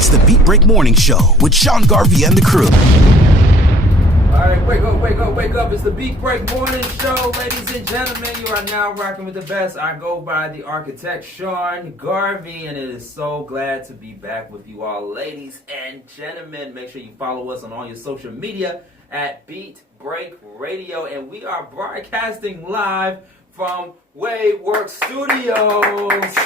It's the Beat Break Morning Show with Sean Garvey and the crew. All right, wake up, wake up, wake up. It's the Beat Break Morning Show. Ladies and gentlemen, you are now rocking with the best. I go by the architect, Sean Garvey, and it is so glad to be back with you all. Ladies and gentlemen, make sure you follow us on all your social media at Beat Break Radio, and we are broadcasting live from WadeWorksStudios.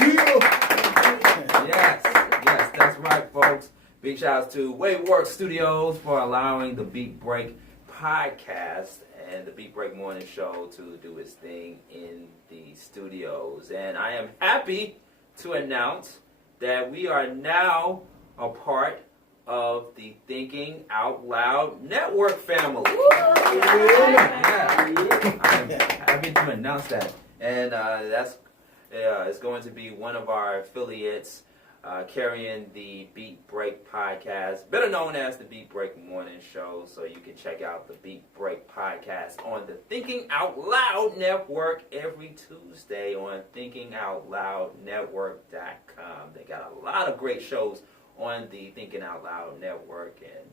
Yes, that's right, folks. Big shout out to WadeWorksStudios for allowing the Beat Break podcast and the Beat Break Morning Show to do its thing in the studios. And I am happy to announce that we are now a part of the Thinking Out Loud Network family. Yeah. I am happy to announce that. And that's it's going to be one of our affiliates carrying the Beat Break podcast, better known as the Beat Break Morning Show. So you can check out the Beat Break podcast on the Thinking Out Loud Network every Tuesday on thinkingoutloudnetwork.com. They got a lot of great shows on the Thinking Out Loud Network, and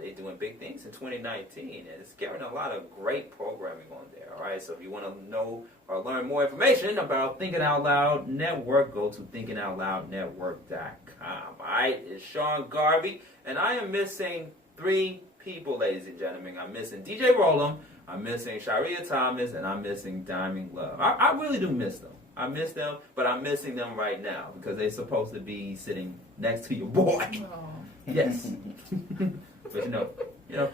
they're doing big things in 2019, and it's carrying a lot of great programming on there. All right, so if you want to know or learn more information about Thinking Out Loud Network, go to thinkingoutloudnetwork.com. All right, it's Sean Garvey, and I am missing 3 people, ladies and gentlemen. I'm missing DJ Rollum, I'm missing Sharia Thomas, and I'm missing Diamond Love. I really do miss them. I miss them, but I'm missing them right now because they're supposed to be sitting next to your boy. Oh. Yes. But you know,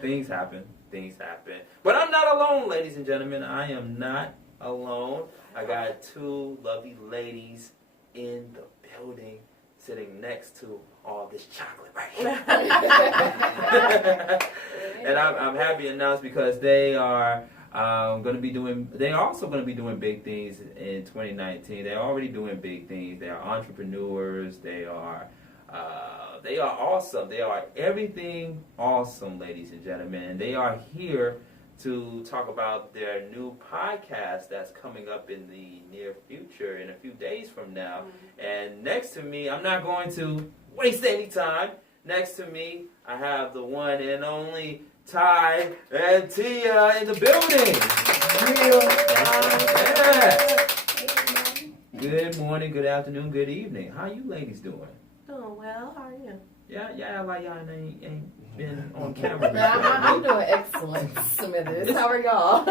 things happen. But I'm not alone, ladies and gentlemen. I am not alone. I got 2 lovely ladies in the building sitting next to all this chocolate right here. And I'm happy to announce because they are also going to be doing big things in 2019. They're already doing big things. They are entrepreneurs. They are awesome. They are everything awesome, ladies and gentlemen. And they are here to talk about their new podcast that's coming up in the near future, in a few days from now. Mm-hmm. And next to me, I'm not going to waste any time. Next to me, I have the one and only Ty and Tia in the building. Yeah. Good morning, good afternoon, good evening. How you ladies doing? Doing well. How are you? Yeah, like y'all ain't been on camera. I'm doing excellent, Smithers. How are y'all?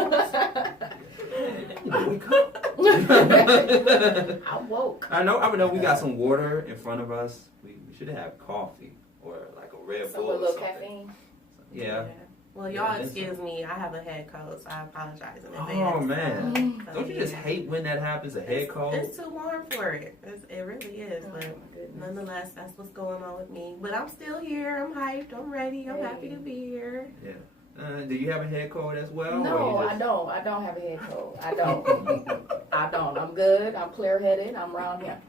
Wake up. I woke. I know we got some water in front of us. We should have coffee or like a Red Bull or little something. Caffeine. Yeah. Well, y'all excuse me. I have a head cold, so I apologize in advance. Oh, man. Don't you just hate when that happens, a head cold? It's too warm for it. It really is. But nonetheless, that's what's going on with me. But I'm still here. I'm hyped. I'm ready. I'm happy to be here. Yeah. Do you have a head cold as well? No, I don't. I don't have a head cold. I don't. I'm good. I'm clear-headed. I'm round here.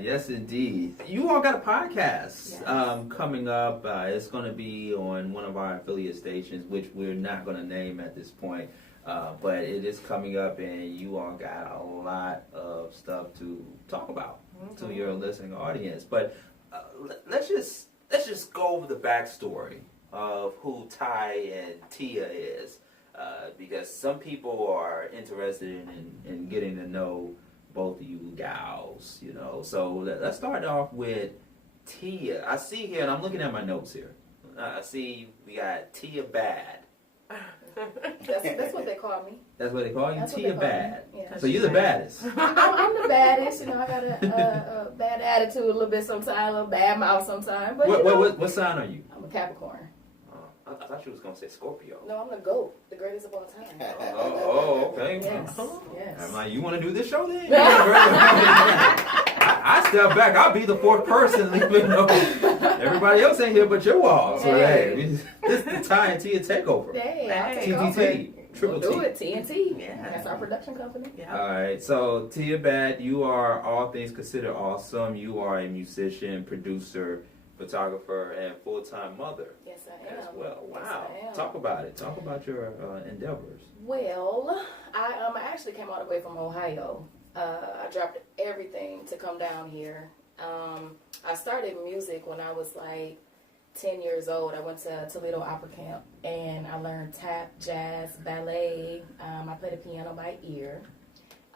Yes, indeed. You all got a podcast coming up. It's going to be on one of our affiliate stations, which we're not going to name at this point. But it is coming up, and you all got a lot of stuff to talk about to your listening audience. But let's just go over the backstory of who Ty and Tia is, because some people are interested in getting to know both of you gals, So let's start off with Tia. I see here, and I'm looking at my notes here. I see we got Tia Bad. That's what they call me. That's what they call you? That's Tia Bad. Yeah. So you're the baddest. I'm the baddest. I got a bad attitude a little bit sometimes, a little bad mouth sometimes. But what sign are you? I'm a Capricorn. I thought you was going to say Scorpio. No, I'm the GOAT, the greatest of all time. Okay. Yes. I'm like, you want to do this show then? I step back. I'll be the 4th person leaving. Everybody else ain't here but you all. So this is the Ty and Tia takeover. TTT. Triple T. We'll do it. TNT. Yeah. That's our production company. Yeah. All right. So Tia Bad, you are all things considered awesome. You are a musician, producer, photographer, and full-time mother. Yes, I am. As well. Wow. Yes, I am. Talk about it. Talk about your endeavors. Well, I actually came all the way from Ohio. I dropped everything to come down here. I started music when I was like 10 years old. I went to Toledo Opera Camp and I learned tap, jazz, ballet. I played the piano by ear.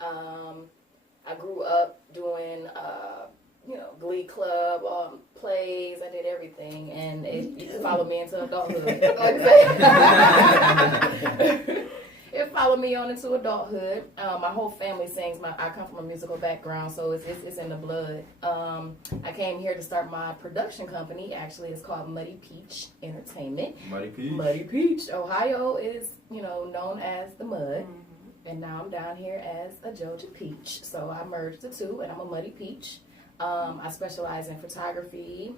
I grew up doing, Glee Club, plays. I did everything, and it followed me into adulthood. It followed me on into adulthood. My whole family sings. I come from a musical background, so it's in the blood. I came here to start my production company. Actually, it's called Muddy Peach Entertainment. Muddy Peach. Muddy Peach. Ohio is, known as the mud. And now I'm down here as a Georgia Peach. So I merged the two, and I'm a Muddy Peach. I specialize in photography,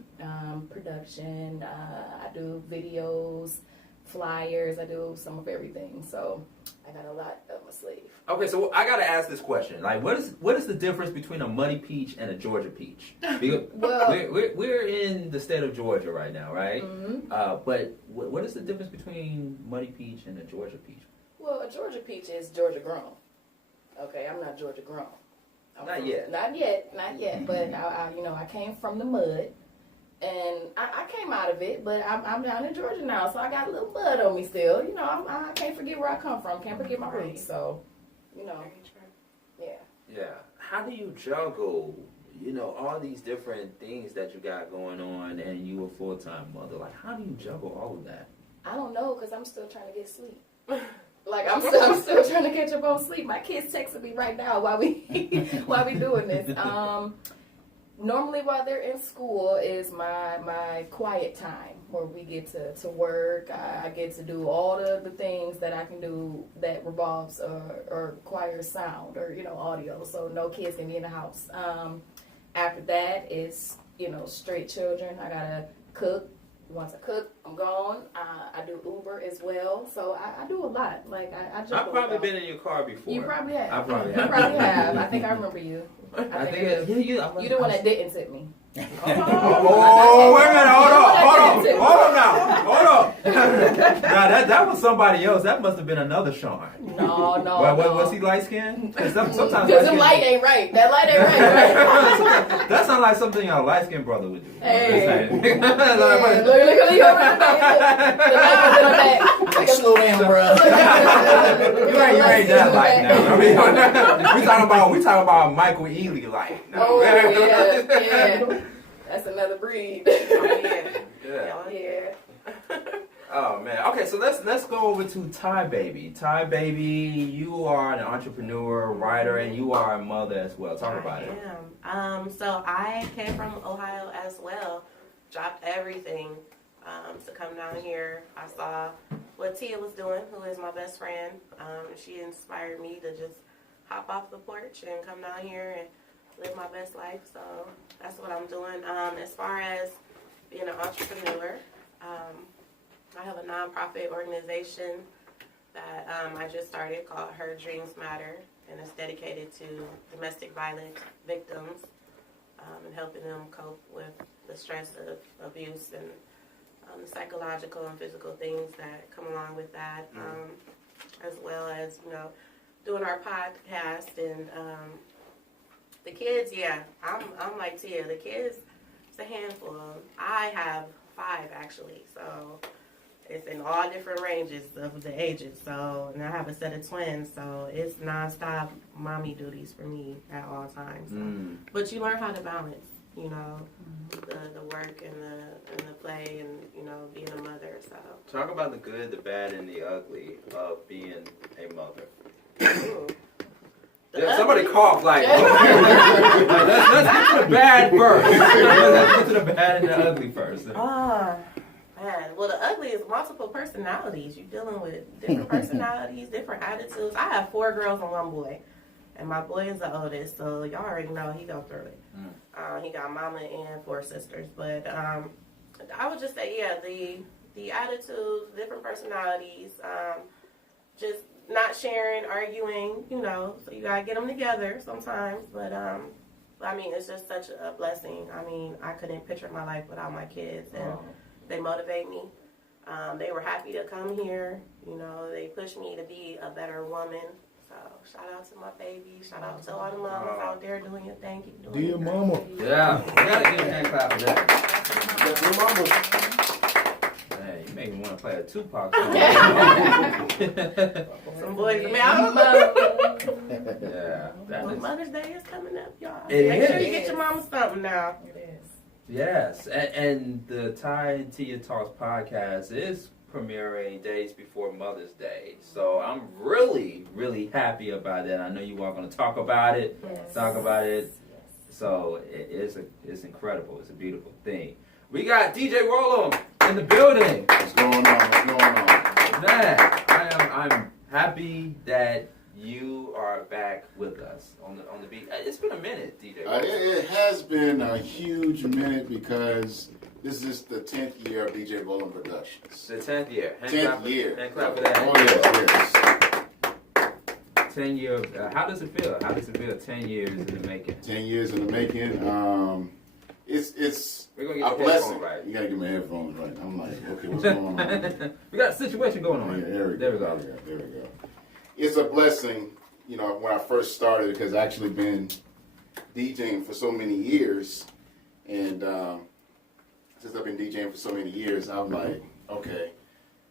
production. I do videos, flyers. I do some of everything. So I got a lot up my sleeve. Okay, so I gotta ask this question: like, what is the difference between a Muddy Peach and a Georgia Peach? Because we're in the state of Georgia right now, right? Mm-hmm. But what is the difference between Muddy Peach and a Georgia Peach? Well, a Georgia Peach is Georgia grown. Okay, I'm not Georgia grown. Not yet. But I came from the mud, and I came out of it. But I'm down in Georgia now, so I got a little mud on me still. I can't forget where I come from. Can't forget my roots. So, yeah. Yeah. How do you juggle, all these different things that you got going on, and you a full-time mother? Like, how do you juggle all of that? I don't know, because I'm still trying to get sleep. Like, I'm still trying to catch up on sleep. My kids texting me right now while we doing this. Normally while they're in school is my quiet time where we get to work. I get to do all the things that I can do that revolves or requires sound or, audio. So no kids can be in the house. After that, it's, straight children. I got to cook. Once I cook, I'm gone. I do Uber as well, so I do a lot. Like I've probably been in your car before. You probably have. I probably have. You probably have. I think I remember you. I think you the one that didn't tip me. Oh, wait a minute! Hold on now! Now that was somebody else. That must have been another Sean. No. Was he light skinned? Sometimes because the light ain't right. That light ain't right. That sounds like something a light skinned brother would do. Hey. Look, look slow down, bro. You ain't that light now. I mean, we talking about Michael Ealy light. Oh yeah. That's another breed. Yeah. Oh man. Okay, so let's go over to Ty Baby. Ty Baby, you are an entrepreneur, writer, and you are a mother as well. Talk about it. I am. So I came from Ohio as well. Dropped everything to come down here. I saw what Tia was doing, who is my best friend. She inspired me to just hop off the porch and come down here and live my best life. So that's what I'm doing. As far as being an entrepreneur, I have a nonprofit organization that I just started called Her Dreams Matter, and it's dedicated to domestic violence victims and helping them cope with the stress of abuse and the psychological and physical things that come along with that, as well as, doing our podcast and the kids. Yeah, I'm like Tia. The kids, it's a handful. I have 5 actually, so it's in all different ranges of the ages. So, and I have a set of twins, so it's nonstop mommy duties for me at all times. So. But you learn how to balance, the work and the play and being a mother. So talk about the good, the bad, and the ugly of being a mother. Yeah, somebody cough like. Let's get to the bad first. Let's get to the bad and the ugly first. Man. Well, the ugly is multiple personalities. You're dealing with different personalities, different attitudes. I have 4 girls and 1 boy, and my boy is the oldest, so y'all already know he go through it. He got mama and 4 sisters, but I would just say, yeah, the attitudes, different personalities, just not sharing, arguing, so you gotta get them together sometimes. But I mean, it's just such a blessing. I mean, I couldn't picture my life without my kids, and they motivate me. They were happy to come here. They push me to be a better woman. So shout out to my baby. Shout out to all the mamas out there doing your thing. Keep doing Do your mama. Yeah, we gotta give a hand clap for that. That's your mama. Hey, you make me want to play a Tupac song. Some boys from out. Yeah, that Well, is. Mother's Day is coming up, y'all. It Make sure is. you get your mama something now. It is. Yes, and the Ty and Tia Talks podcast is premiering days before Mother's Day. So I'm really, really happy about that. I know you are going to talk about it. Yes. Talk about it. Yes. So it's incredible. It's a beautiful thing. We got DJ Rollum in the building. What's going on? What's going on? Man, I'm happy that you are back with us on the beat. It's been a minute, DJ. It has been a huge minute because this is the 10th year of DJ Rollum Productions. The 10th year. 10th year. Hand clap for that. Oh, yes. 10 years. How does it feel? How does it feel? 10 years in the making. 10 years in the making. It's We're gonna a get the blessing. headphones right. You gotta get my headphones right. I'm like, okay, what's going on? We got a situation going on. Yeah, There we go. There we go. It's a blessing, you know, when I first started because I've actually been DJing for so many years. And since I've been DJing for so many years, I'm like, okay,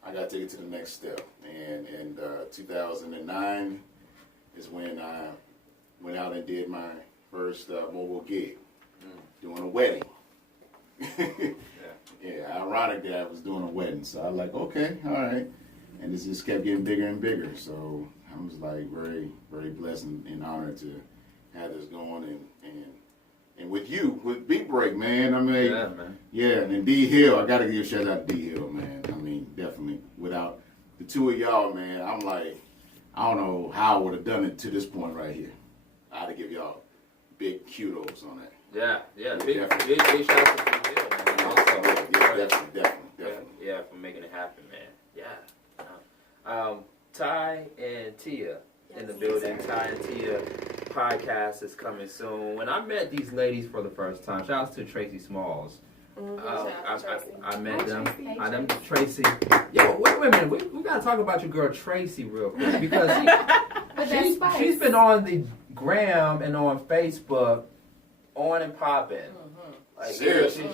I got to take it to the next step. And in 2009 is when I went out and did my first mobile gig, doing a wedding. Yeah, ironic that I was doing a wedding. So I was like, okay, all right. And this just kept getting bigger and bigger. So I was like very, very blessed and honored to have this going. And with you, with Beat Break, man. I mean, Yeah, man. yeah, and then D Hill, I got to give a shout out to D Hill, man. I mean, definitely. Without the two of y'all, man, I'm like, I don't know how I would have done it to this point right here. I had to give y'all big kudos on that. Yeah. Yeah, Big shout out to Big Hill, man. Also, Yeah, definitely. Yeah, for making it happen, man. Yeah. Ty and Tia in the building. Ty and Tia podcast is coming soon. When I met these ladies for the first time, shout out to Tracy Smalls. I met them. I them Tracy. Yo, wait a minute. We gotta talk about your girl Tracy real quick because she's been on the gram and on Facebook, on and popping. Like, Seriously.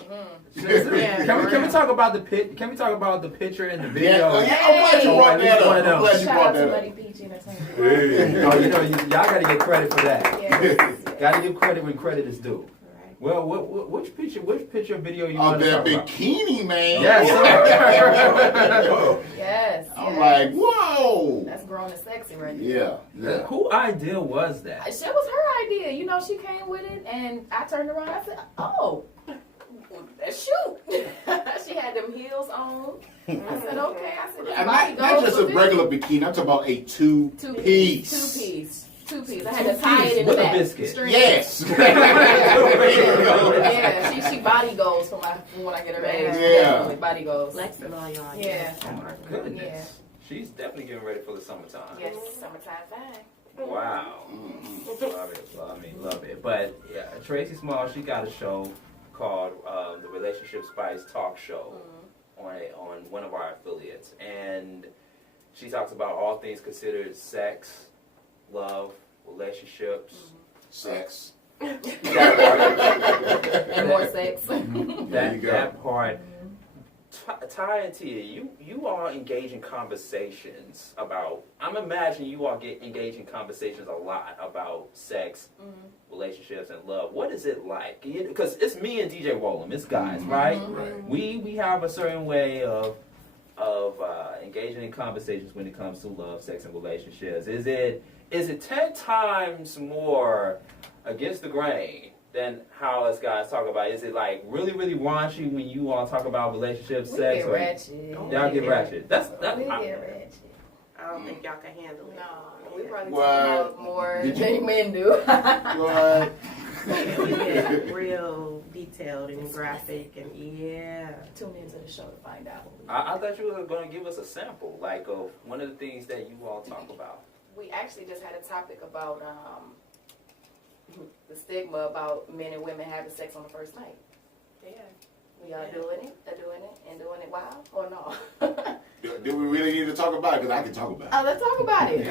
Can we talk about the Can we talk about the picture and the video? I'm glad you brought that up. I'm glad you Shout brought out to that Buddy up. Peach Entertainment. Oh, y'all gotta get credit for that. Yes. Gotta give credit when credit is due. Well, which picture video you Oh, want to that talk about? bikini, man. Yes, Yes. I'm yes. like, whoa. That's grown and sexy right there. Yeah. Who idea was that? It was her idea. You know, she came with it, and I turned around. I said, "Oh, shoot!" She had them heels on. I said, "Okay." I said, And not just a regular bikini. I'm talking about a two-piece. Two piece. I had to tie it in the With a back. biscuit. String. Yes. Yeah, she body goals for when I get her age. Yeah. Definitely body goals. Flexing on y'all. Yeah. Oh my goodness. Yeah. She's definitely getting ready for the summertime. Yes, summertime vibe. Wow. Love it. But yeah, Tracy Small, she got a show called the Relationship Spice Talk Show on one of our affiliates. And she talks about all things considered sex, love, relationships. Sex. And more sex. That part. Ty and Tia, you all engage in conversations about. I'm imagining you all engage in conversations a lot about sex, relationships, and love. What is it like? Because it's me and DJ Rollum, it's guys, right? We have a certain way of engaging in conversations when it comes to love, sex, and relationships. Is it 10 times more against the grain than how us guys talk about it? Is it like really, really raunchy when you all talk about relationships, sex? Get ratchet. Y'all get ratchet. We get ratchet. I don't think y'all can handle it. No, we probably What? talk about more Did you- than men do. What? We get real detailed and graphic and Tune into the show to find out. I thought you were going to give us a sample, like of one of the things that you all talk about. We actually just had a topic about the stigma about men and women having sex on the first night. Yeah. We are doing it, and doing it well, or no? Do we really need to talk about it? Because I can talk about it. Let's talk about it.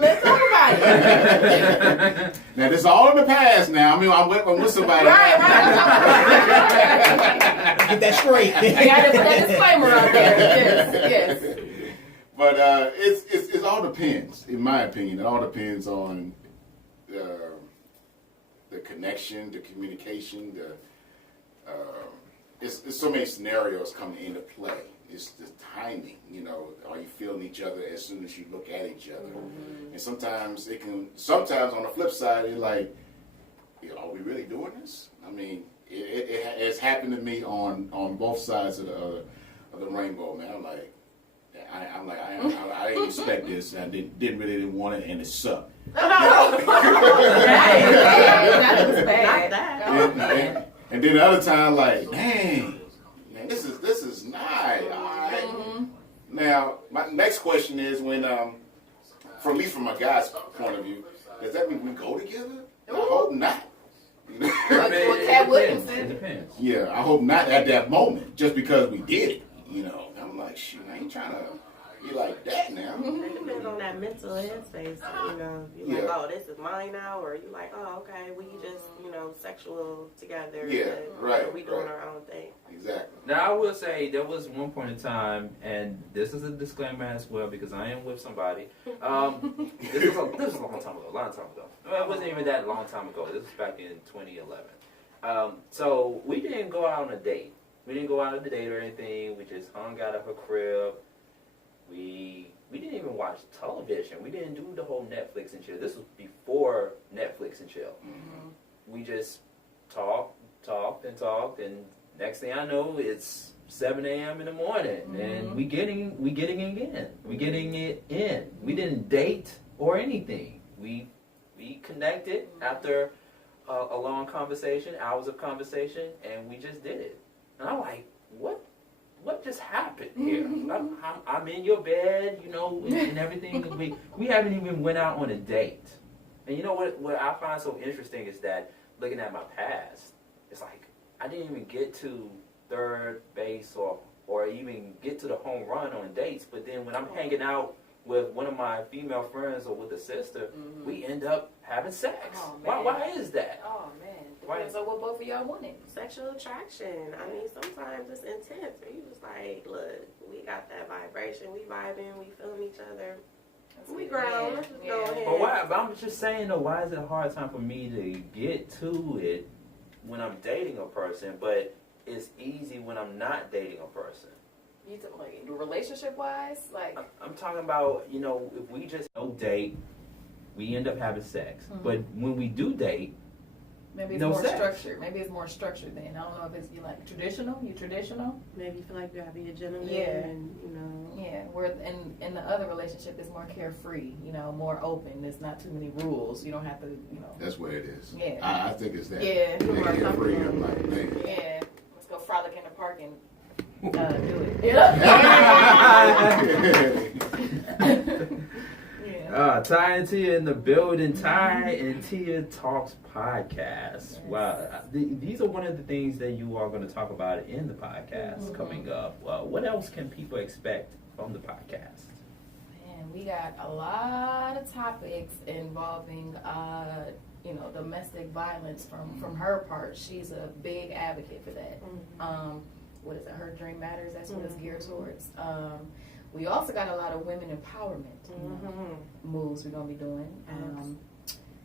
Let's talk about it. Now, this is all in the past now. I mean, I'm with somebody. Right. Get that straight. I got to put that disclaimer out there. Yes. But it all depends, in my opinion. It all depends on the connection, the communication, it's so many scenarios coming into play. It's the timing, are you feeling each other as soon as you look at each other? Mm-hmm. And sometimes on the flip side, it's like, are we really doing this? I mean, it's happened to me on both sides of the rainbow, man. I'm like, I didn't expect this, and I didn't want it, and it sucked. That was bad. And then the other time, like, man, this is nice. All right. Mm-hmm. Now, my next question is when, at least from a guy's point of view, does that mean we go together? I hope not. It depends. Yeah, I hope not at that moment, just because we did it. I'm like, shoot, I ain't trying to be like that now. It depends on that mental headspace. You're like, oh, this is mine now, or you like, oh, okay, we just, sexual together. Yeah, right. We doing our own thing. Exactly. Now, I will say there was one point in time, and this is a disclaimer as well because I am with somebody. This was a long time ago. Well, it wasn't even that long time ago. This was back in 2011. So we didn't go out on a date. We didn't go out on a date or anything. We just hung out at her crib. We didn't even watch television. We didn't do the whole Netflix and chill. This was before Netflix and chill. Mm-hmm. We just talked, and next thing I know, it's 7 a.m. in the morning, mm-hmm. and we getting it in. We didn't date or anything. We connected after a long conversation, hours of conversation, and we just did it. And I'm like, what just happened here? I'm in your bed, and everything. We haven't even went out on a date. And you know what I find so interesting is that looking at my past, it's like I didn't even get to third base or even get to the home run on dates. But then when I'm hanging out with one of my female friends or with a sister, mm-hmm. we end up having sex. Oh, why is that? Oh, man. Depends on what both of y'all wanted. Sexual attraction. I mean, sometimes it's intense. You just like, look, we got that vibration. We vibing. We feeling each other. We grown. Let's just go ahead. But why? But I'm just saying, though, why is it a hard time for me to get to it when I'm dating a person, but it's easy when I'm not dating a person? You talking like relationship-wise? Like I'm talking about, if we just don't date, we end up having sex. Mm-hmm. But when we do date, maybe it's more structured. Maybe it's more structured then. I don't know if it's traditional. You traditional? Maybe you feel like you gotta be a gentleman. Yeah. And, Yeah. Where in the other relationship is more carefree. More open. There's not too many rules. You don't have to. That's where it is. Yeah. I think it's that. Yeah. Carefree. I'm like, man. Yeah. Let's go frolic in the park and do it. Ty and Tia in the building. Ty and Tia Talks podcast. Yes. Wow, these are one of the things that you are going to talk about in the podcast mm-hmm. coming up. What else can people expect from the podcast? Man, we got a lot of topics involving, domestic violence from her part. She's a big advocate for that. Mm-hmm. What is it? Her Dream Matters. That's what mm-hmm. it's geared towards. We also got a lot of women empowerment mm-hmm. moves we're going to be doing.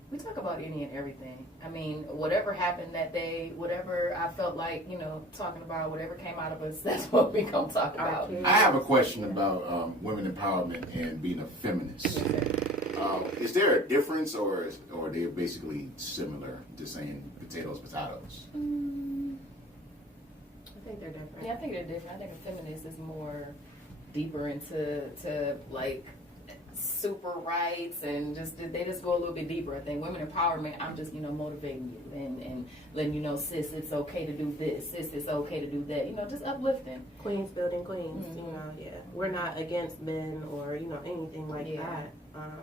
We talk about any and everything. I mean, whatever happened that day, whatever I felt like, talking about, whatever came out of us, that's what we're going to talk about. I have a question about women empowerment and being a feminist. Is there a difference or are they basically similar to saying potatoes? I think they're different. Yeah, I think they're different. I think a feminist is more deeper into like super rights and they just go a little bit deeper. I think women empowerment, I'm just motivating you and letting you know, sis, it's okay to do this, sis, it's okay to do that, just uplifting. Queens building queens. Mm-hmm. Yeah, we're not against men or anything like that.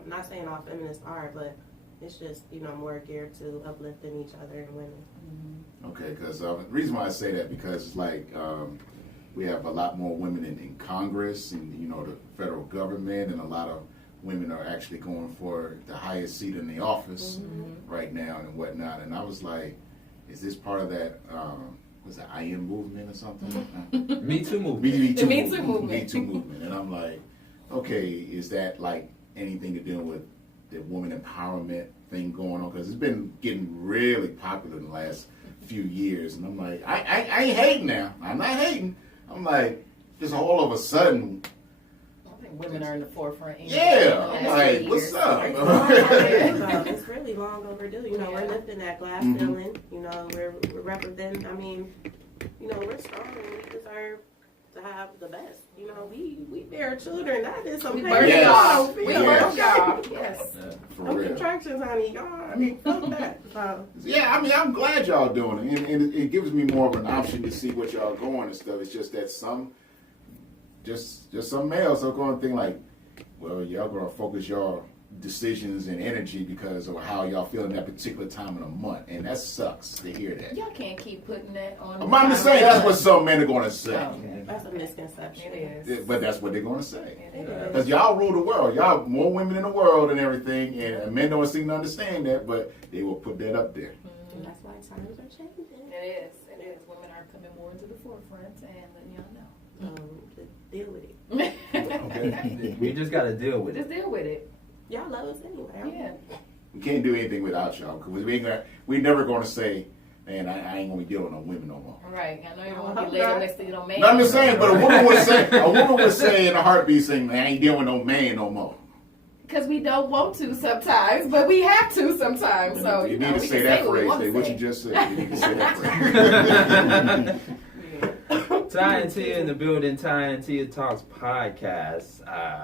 Not saying all feminists are, but It's just, more geared to uplifting each other and women. Okay, because the reason why I say that, because it's like we have a lot more women in Congress and, the federal government, and a lot of women are actually going for the highest seat in the office right now and whatnot. And I was like, is this part of that, was it I Am movement or something? Me Too movement. Me Too Me Too movement. Me Too movement. And I'm like, okay, is that like anything to do with the woman empowerment thing going on? Because it's been getting really popular in the last few years. And I'm like, I ain't hating now. I'm not hating. I'm like, just all of a sudden, I think women are in the forefront. yeah, I'm like, what's up? It's really long overdue. We're lifting that glass Mm-hmm. ceiling. We're representing. I mean, we're strong and we deserve to have the best. We bear children. That is some birth Yes. y'all. We We birth birth y'all. Yes. Yeah. For no real. contractions, honey. Y'all, I mean, fuck that. So, Yeah, I mean, I'm glad y'all doing it, and it gives me more of an option to see what y'all going and stuff. It's just that some males are going to think like, well, y'all going to focus your decisions and energy because of how y'all feel in that particular time of the month, and that sucks to hear that. Y'all can't keep putting that on. I'm just saying that's what some men are going to say, that's a misconception. It Yeah, is. but that's what they're going to say. It Because y'all rule the world. Y'all more women in the world and everything, and men don't seem to understand that, but they will put that up there. And that's why times are changing. It is. It is. Women are coming more into the forefront, and letting y'all know. To deal with it. Okay. We just got to deal with Just it. deal with it. Y'all love us anyway. Yeah. We can't do anything without y'all, because we're never going to say, man, I ain't going to be dealing with no women no more. Right. I know you don't want to be laid next to you, no man. No, I'm just saying, but a woman would say in a heartbeat, saying, man, I ain't dealing with no man no more. Because we don't want to sometimes, but we have to sometimes. So you need to we say can that what we phrase. wanna What say. you just said. You need to say that phrase. Ty and Tia in the building. Ty and Tia Talks podcast.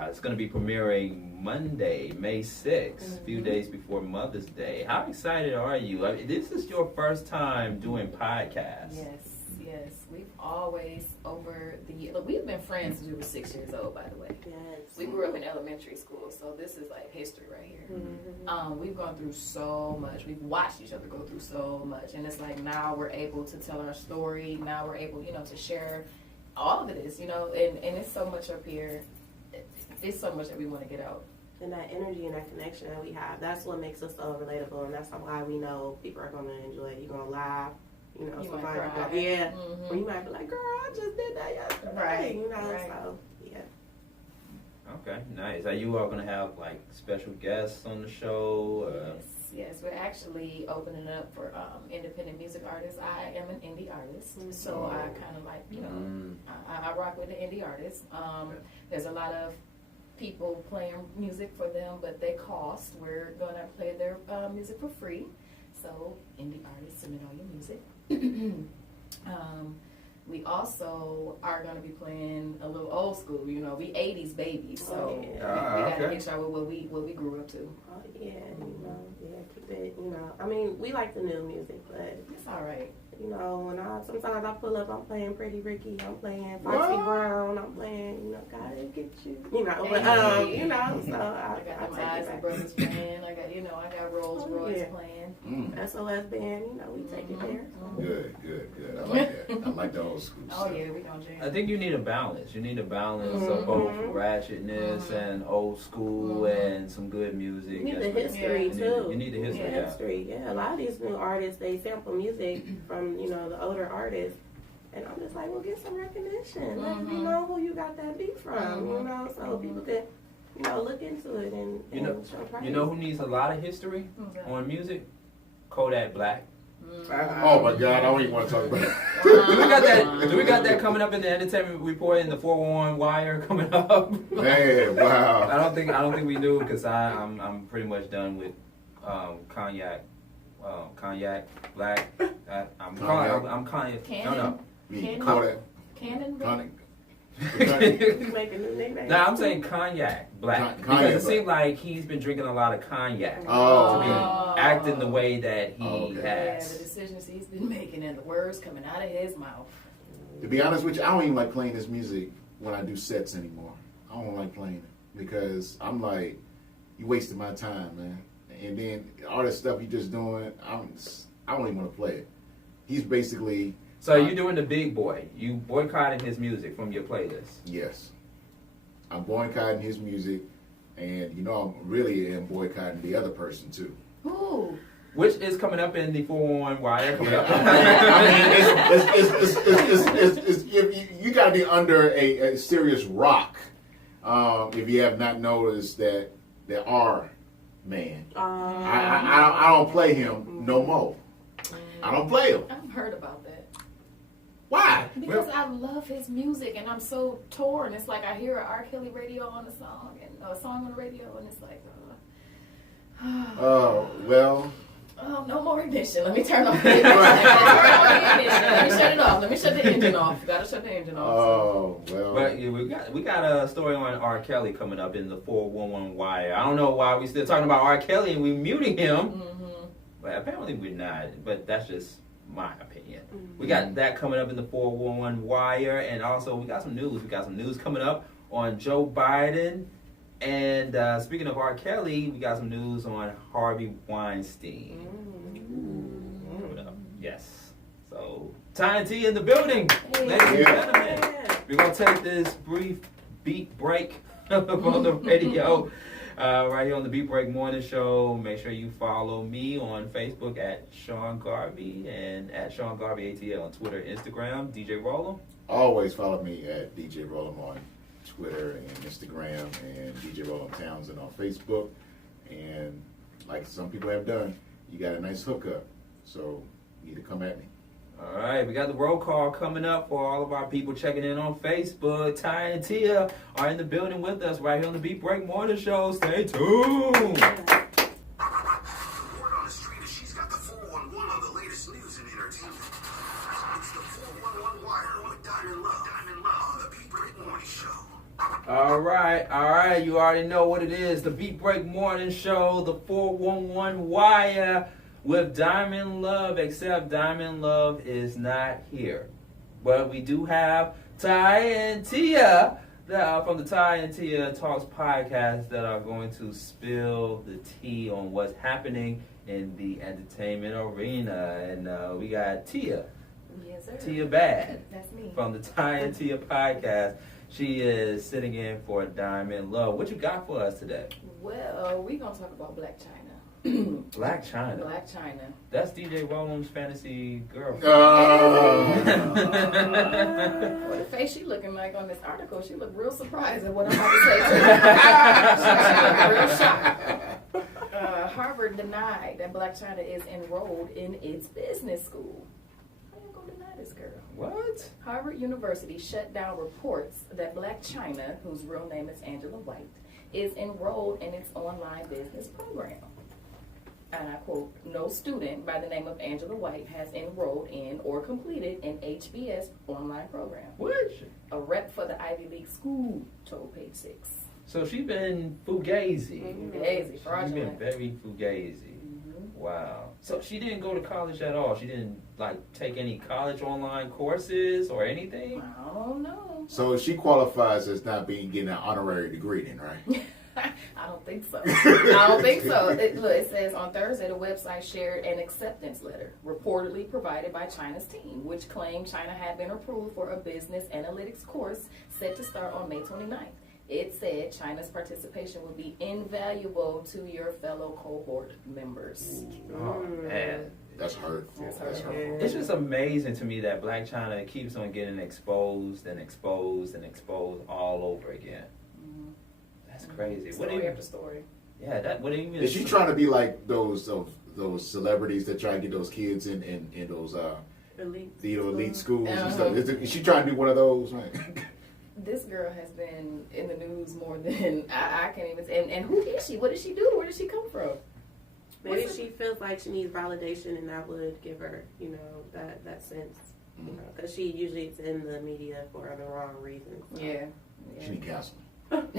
It's going to be premiering Monday, May 6th, a few days before Mother's Day. How excited are you? I mean, this is your first time doing podcasts. Yes. We've always, over the year, look, we've been friends since we were 6 years old, by the way. Yes. We grew up in elementary school, so this is like history right here. We've gone through so much. We've watched each other go through so much, and it's like now we're able to tell our story. Now we're able, to share all of this, and it's so much up here. It's so much that we want to get out. And that energy and that connection that we have, that's what makes us so relatable, and that's why we know people are going to enjoy it. You're going to laugh. You might somebody cry. yeah. Mhm. Or you might be like, girl, I just did that yesterday. Right. So, yeah. Okay, nice. Are you all going to have like special guests on the show? Yes, we're actually opening up for independent music artists. I am an indie artist, so I kind of like, I rock with the indie artists. There's a lot of people playing music for them, but they cost. We're going to play their music for free. So, indie artists, submit all your music. We also are going to be playing a little old school. We 80s babies, so we got to hit y'all with what we grew up to. Oh, yeah, keep it, I mean, we like the new music, but It's all right. Sometimes I pull up, I'm playing Pretty Ricky, I'm playing Foxy Brown, I'm playing, Gotta Get You, so I got them take it Eyes back. and Brothers playing. I got Rolls Royce playing. SOS band, we take it there. Good. I like that. I like the old school Oh stuff. yeah, we gonna jam. I think you need a balance. You need a balance of both ratchetness and old school and some good music. You need the That's what history, too. You need the history. Yeah, history. Yeah, a lot of these new artists, they sample music from, the older artists. And I'm just like, well, get some recognition. Let me know who you got that beat from, so people can, look into it and show praise. You know who needs a lot of history on music? Kodak Black. Oh my God, I don't even want to talk about it. Do we got that coming up in the entertainment report in the 411 wire coming up? Man, wow. I don't think we do because I'm pretty much done with cognac black. I'm Kanye. No. Me, Kodak. Cannon. You make a new nickname. No, I'm saying cognac black because Cognac it seems black. like he's been drinking a lot of cognac Oh, to okay. be acting the way that he Okay. Yeah, has. the decisions he's been making and the words coming out of his mouth. To be honest with you, I don't even like playing this music when I do sets anymore. I don't like playing it because I'm like, you wasted my time, man. and then all that stuff he just doing, I don't even want to play it. He's basically. So you're doing the big boy. You boycotting his music from your playlist. Yes. I'm boycotting his music, and I'm really boycotting the other person too. Ooh. Which is coming up in the 411 Wire. Coming up. You got to be under a serious rock if you have not noticed that there are man. I don't play him no more. I don't play him. I've heard about that. Why? Because I love his music and I'm so torn. It's like I hear an R. Kelly radio on a song and a song on the radio and it's like, oh, well. Oh, no more ignition. Let me turn off the ignition. Let me shut it off. Let me shut the engine off. You gotta shut the engine off. Oh, well. But yeah, we got a story on R. Kelly coming up in the 411 Wire. I don't know why we still talking about R. Kelly and we muting him. Mm-hmm. But apparently we're not. But that's just my opinion. Mm-hmm. We got that coming up in the 411 Wire. And also we got some news. We got some news coming up on Joe Biden. And speaking of R. Kelly, we got some news on Harvey Weinstein. Yes. So, Ty and T in the building, ladies and gentlemen. We're going to take this brief beat break on the radio right here on the Beat Break Morning Show. Make sure you follow me on Facebook at Sean Garvey and at Sean Garvey ATL on Twitter and Instagram. DJ Rollum. Always follow me at DJ Rollum on Twitter and Instagram, and DJ Rollum Townsend on Facebook. And like some people have done, you got a nice hookup, so you need to come at me. All right, we got the roll call coming up for all of our people checking in on Facebook. Ty and Tia are in the building with us right here on the Beat Break Morning Show. Stay tuned. Word on the street is she's got the 411 on the latest news and entertainment. It's the 411 Wire with Diamond Love on the Beat Break Morning Show. All right. You already know what it is. The Beat Break Morning Show, the 411 Wire with Diamond Love, except Diamond Love is not here. But we do have Ty and Tia from the Ty and Tia Talks podcast that are going to spill the tea on what's happening in the entertainment arena. And we got Tia. Yes, sir. Tia Bad. That's me. From the Ty and Tia podcast. She is sitting in for Diamond Love. What you got for us today? Well, we're going to talk about Black China. Black China. Black China. That's DJ Rollum's fantasy girlfriend. Well, the face she looking like on this article, she looked real surprised at what I'm about to say. She looked real shocked. Harvard denied that Black China is enrolled in its business school. How you gonna deny this girl? What? Harvard University shut down reports that Black China, whose real name is Angela White, is enrolled in its online business program. And I quote, no student by the name of Angela White has enrolled in or completed an HBS online program. What? A rep for the Ivy League school told Page 6. So she been fugazi. Fugazi, She's fraudulent. been very fugazi. Wow. So she didn't go to college at all. She didn't take any college online courses or anything. I don't know. So she qualifies as not getting an honorary degree then, right? I don't think so. I don't think so. It says on Thursday the website shared an acceptance letter reportedly provided by China's team, which claimed China had been approved for a business analytics course set to start on May 29th. It said China's participation would be invaluable to your fellow cohort members. Oh, man. That's hurtful. That's That's hurtful. hurtful. It's just amazing to me that Black China keeps on getting exposed and exposed and exposed all over again. That's crazy. Story after story. Yeah, what do you mean? Is she trying to be like those celebrities that try to get those kids in those elite schools and stuff? Is she trying to do one of those? Right? This girl has been in the news more than I can't even say. And who is she? What did she do? Where did she come from? Maybe she feels like she needs validation, and that would give her, that sense. Because she usually is in the media for the wrong reasons. So. Yeah. She need counseling. Front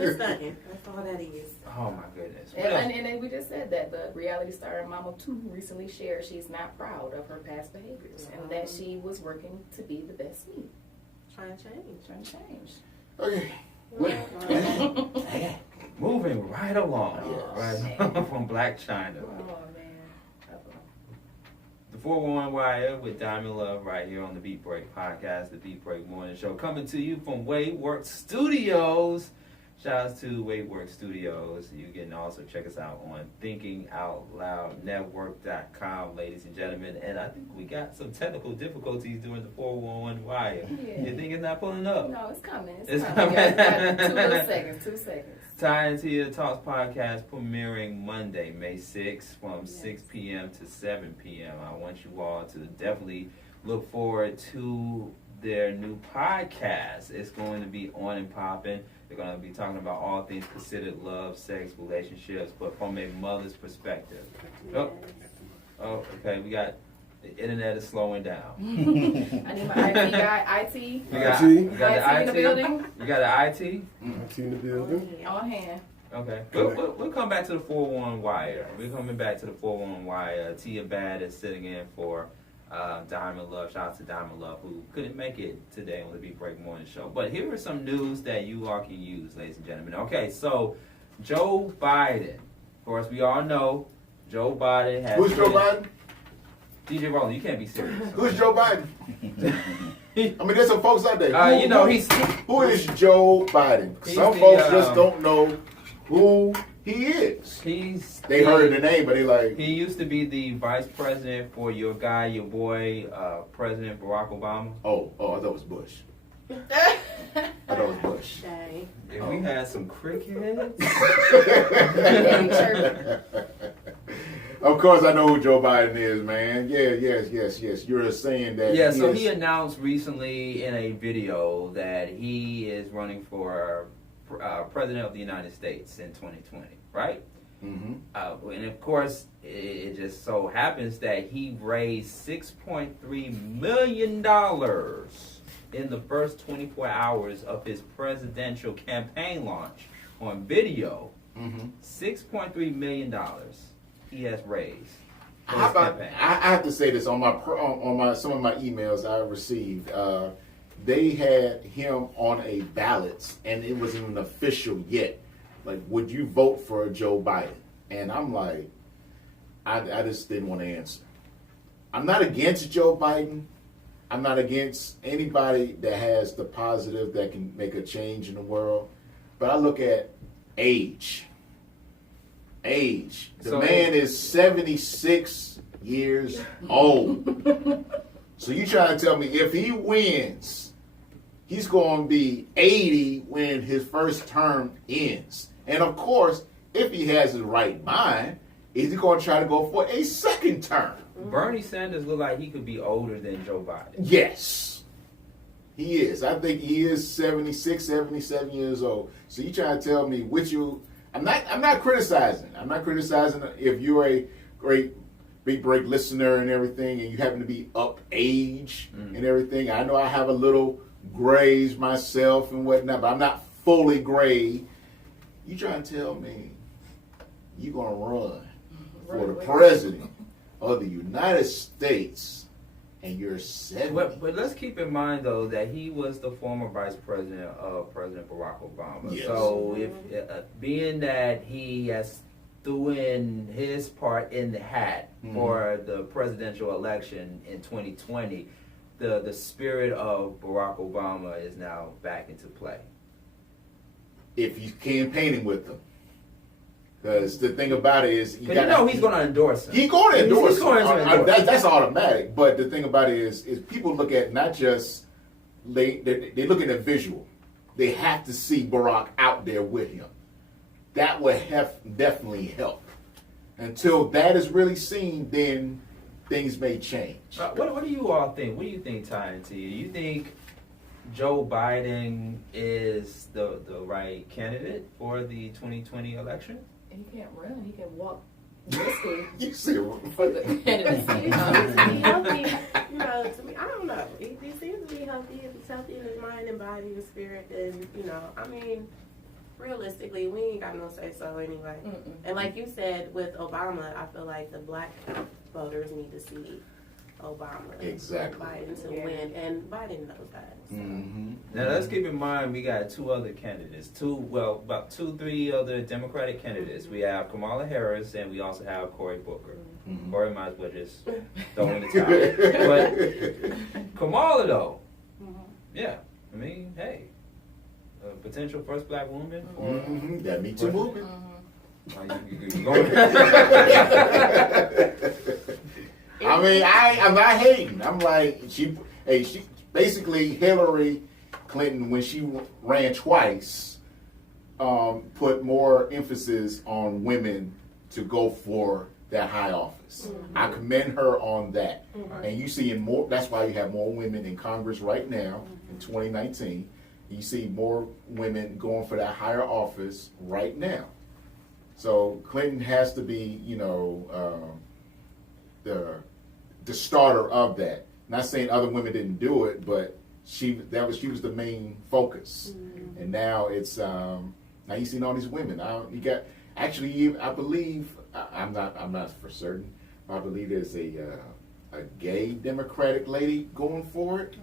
and stunting. That's all that is. Oh my goodness. And then we just said that the reality star Mama 2 recently shared she's not proud of her past behaviors and that she was working to be the best me. Trying to change. Trying to change. Okay. Moving right along, Yes. right from Black China. Oh man. The 411 Wire with Diamond Love right here on the Beat Break Podcast, the Beat Break Morning Show, coming to you from WadeWorksStudios. Shout out to WadeWorksStudios. You can also check us out on thinkingoutloudnetwork.com, ladies and gentlemen. And I think we got some technical difficulties during the 411 Wire. Yeah. You think it's not pulling up? No, it's coming. It's coming. coming. Got 2 little seconds. 2 seconds. Tie Into Your Talks podcast premiering Monday, May 6th from Yes. 6 p.m. to 7 p.m. I want you all to definitely look forward to their new podcast. It's going to be on and popping. They're going to be talking about all things considered love, sex, relationships, but from a mother's perspective. Oh, okay. We got the internet is slowing down. I need my IT guy. IT. We got IT the in the building. You got the IT? IT in the building. On hand. Okay. We'll come back to the 411 Wire. We're coming back to the 411 Wire. Tia Bad is sitting in for Diamond Love. Shout out to Diamond Love, who couldn't make it today on the Beat Break Morning Show. But here are some news that you all can use, ladies and gentlemen. Okay, so Joe Biden. Of course, we all know Joe Biden has... Who's Joe Biden? DJ Roland, you can't be serious. Who's Joe Biden? I mean, there's some folks out there. Who is Joe Biden? Some folks just don't know who he is. They heard the name, but they like... He used to be the vice president for your guy, your boy, President Barack Obama. Oh, I thought it was Bush. I thought it was Bush. Dang. If we had some crickets. Of course, I know who Joe Biden is, man. Yes. You're saying that. Yeah, so he announced recently in a video that he is running for president of the United States in 2020, right? Mm-hmm. And of course, it just so happens that he raised $6.3 million in the first 24 hours of his presidential campaign launch on video. Mm-hmm. $6.3 million he has raised. How about, I have to say this on my some of my emails I received. They had him on a ballot, and it wasn't even official yet. Like, would you vote for Joe Biden? And I'm like, I just didn't want to answer. I'm not against Joe Biden. I'm not against anybody that has the positive that can make a change in the world. But I look at age. The man is 76 years old. So you trying to tell me if he wins, he's going to be 80 when his first term ends. And of course, if he has his right mind, is he going to try to go for a second term? Bernie Sanders look like he could be older than Joe Biden. Yes, he is. I think he is 76, 77 years old. So you trying to tell me which you... I'm not criticizing. I'm not criticizing if you're a great Beat Break listener and everything, and you happen to be up age and everything. I know I have a little grays myself and whatnot, but I'm not fully gray. You trying to tell me you're going to run for the president of the United States and you're 70? But let's keep in mind, though, that he was the former vice president of President Barack Obama. Yes. So if being that he has threw in his part in the hat for the presidential election in 2020, the spirit of Barack Obama is now back into play. If he's campaigning with them. Because the thing about it is... Because you know he's going to endorse him. He's going to endorse him. That's That's automatic. But the thing about it is people look at not just... They look at the visual. They have to see Barack out there with him. That would definitely help. Until that is really seen, then things may change. What do you all think? What do you think, Ty and T? Do you think Joe Biden is the right candidate for the 2020 election? He can't run. He can walk briskly You see, for the candidacy. He's healthy. You know, to me, I don't know. He seems to be healthy. If he's healthy in his mind and body and spirit, then, you know, I mean, realistically, we ain't got no say-so anyway. And like you said, with Obama, I feel like the black voters need to see Obama. Exactly. Biden to win, and Biden knows that. So. Mm-hmm. Now let's keep in mind we got two other candidates. About 2-3 other Democratic candidates. We have Kamala Harris and we also have Cory Booker. Mm-hmm. Cory might as well just throw in the towel. But Kamala though, yeah, I mean, hey, a potential first black woman. For, Mm-hmm. That Me Too movement. you going? I mean, I'm not hating. I'm like, she basically Hillary Clinton, when she ran twice, put more emphasis on women to go for that high office. Mm-hmm. I commend her on that. Mm-hmm. And you see more. That's why you have more women in Congress right now in 2019. You see more women going for that higher office right now. So Clinton has to be, the starter of that. Not saying other women didn't do it, but she was the main focus. Mm-hmm. And now it's now you seen all these women. You got actually, I believe I'm not for certain. I believe there's a gay Democratic lady going for it.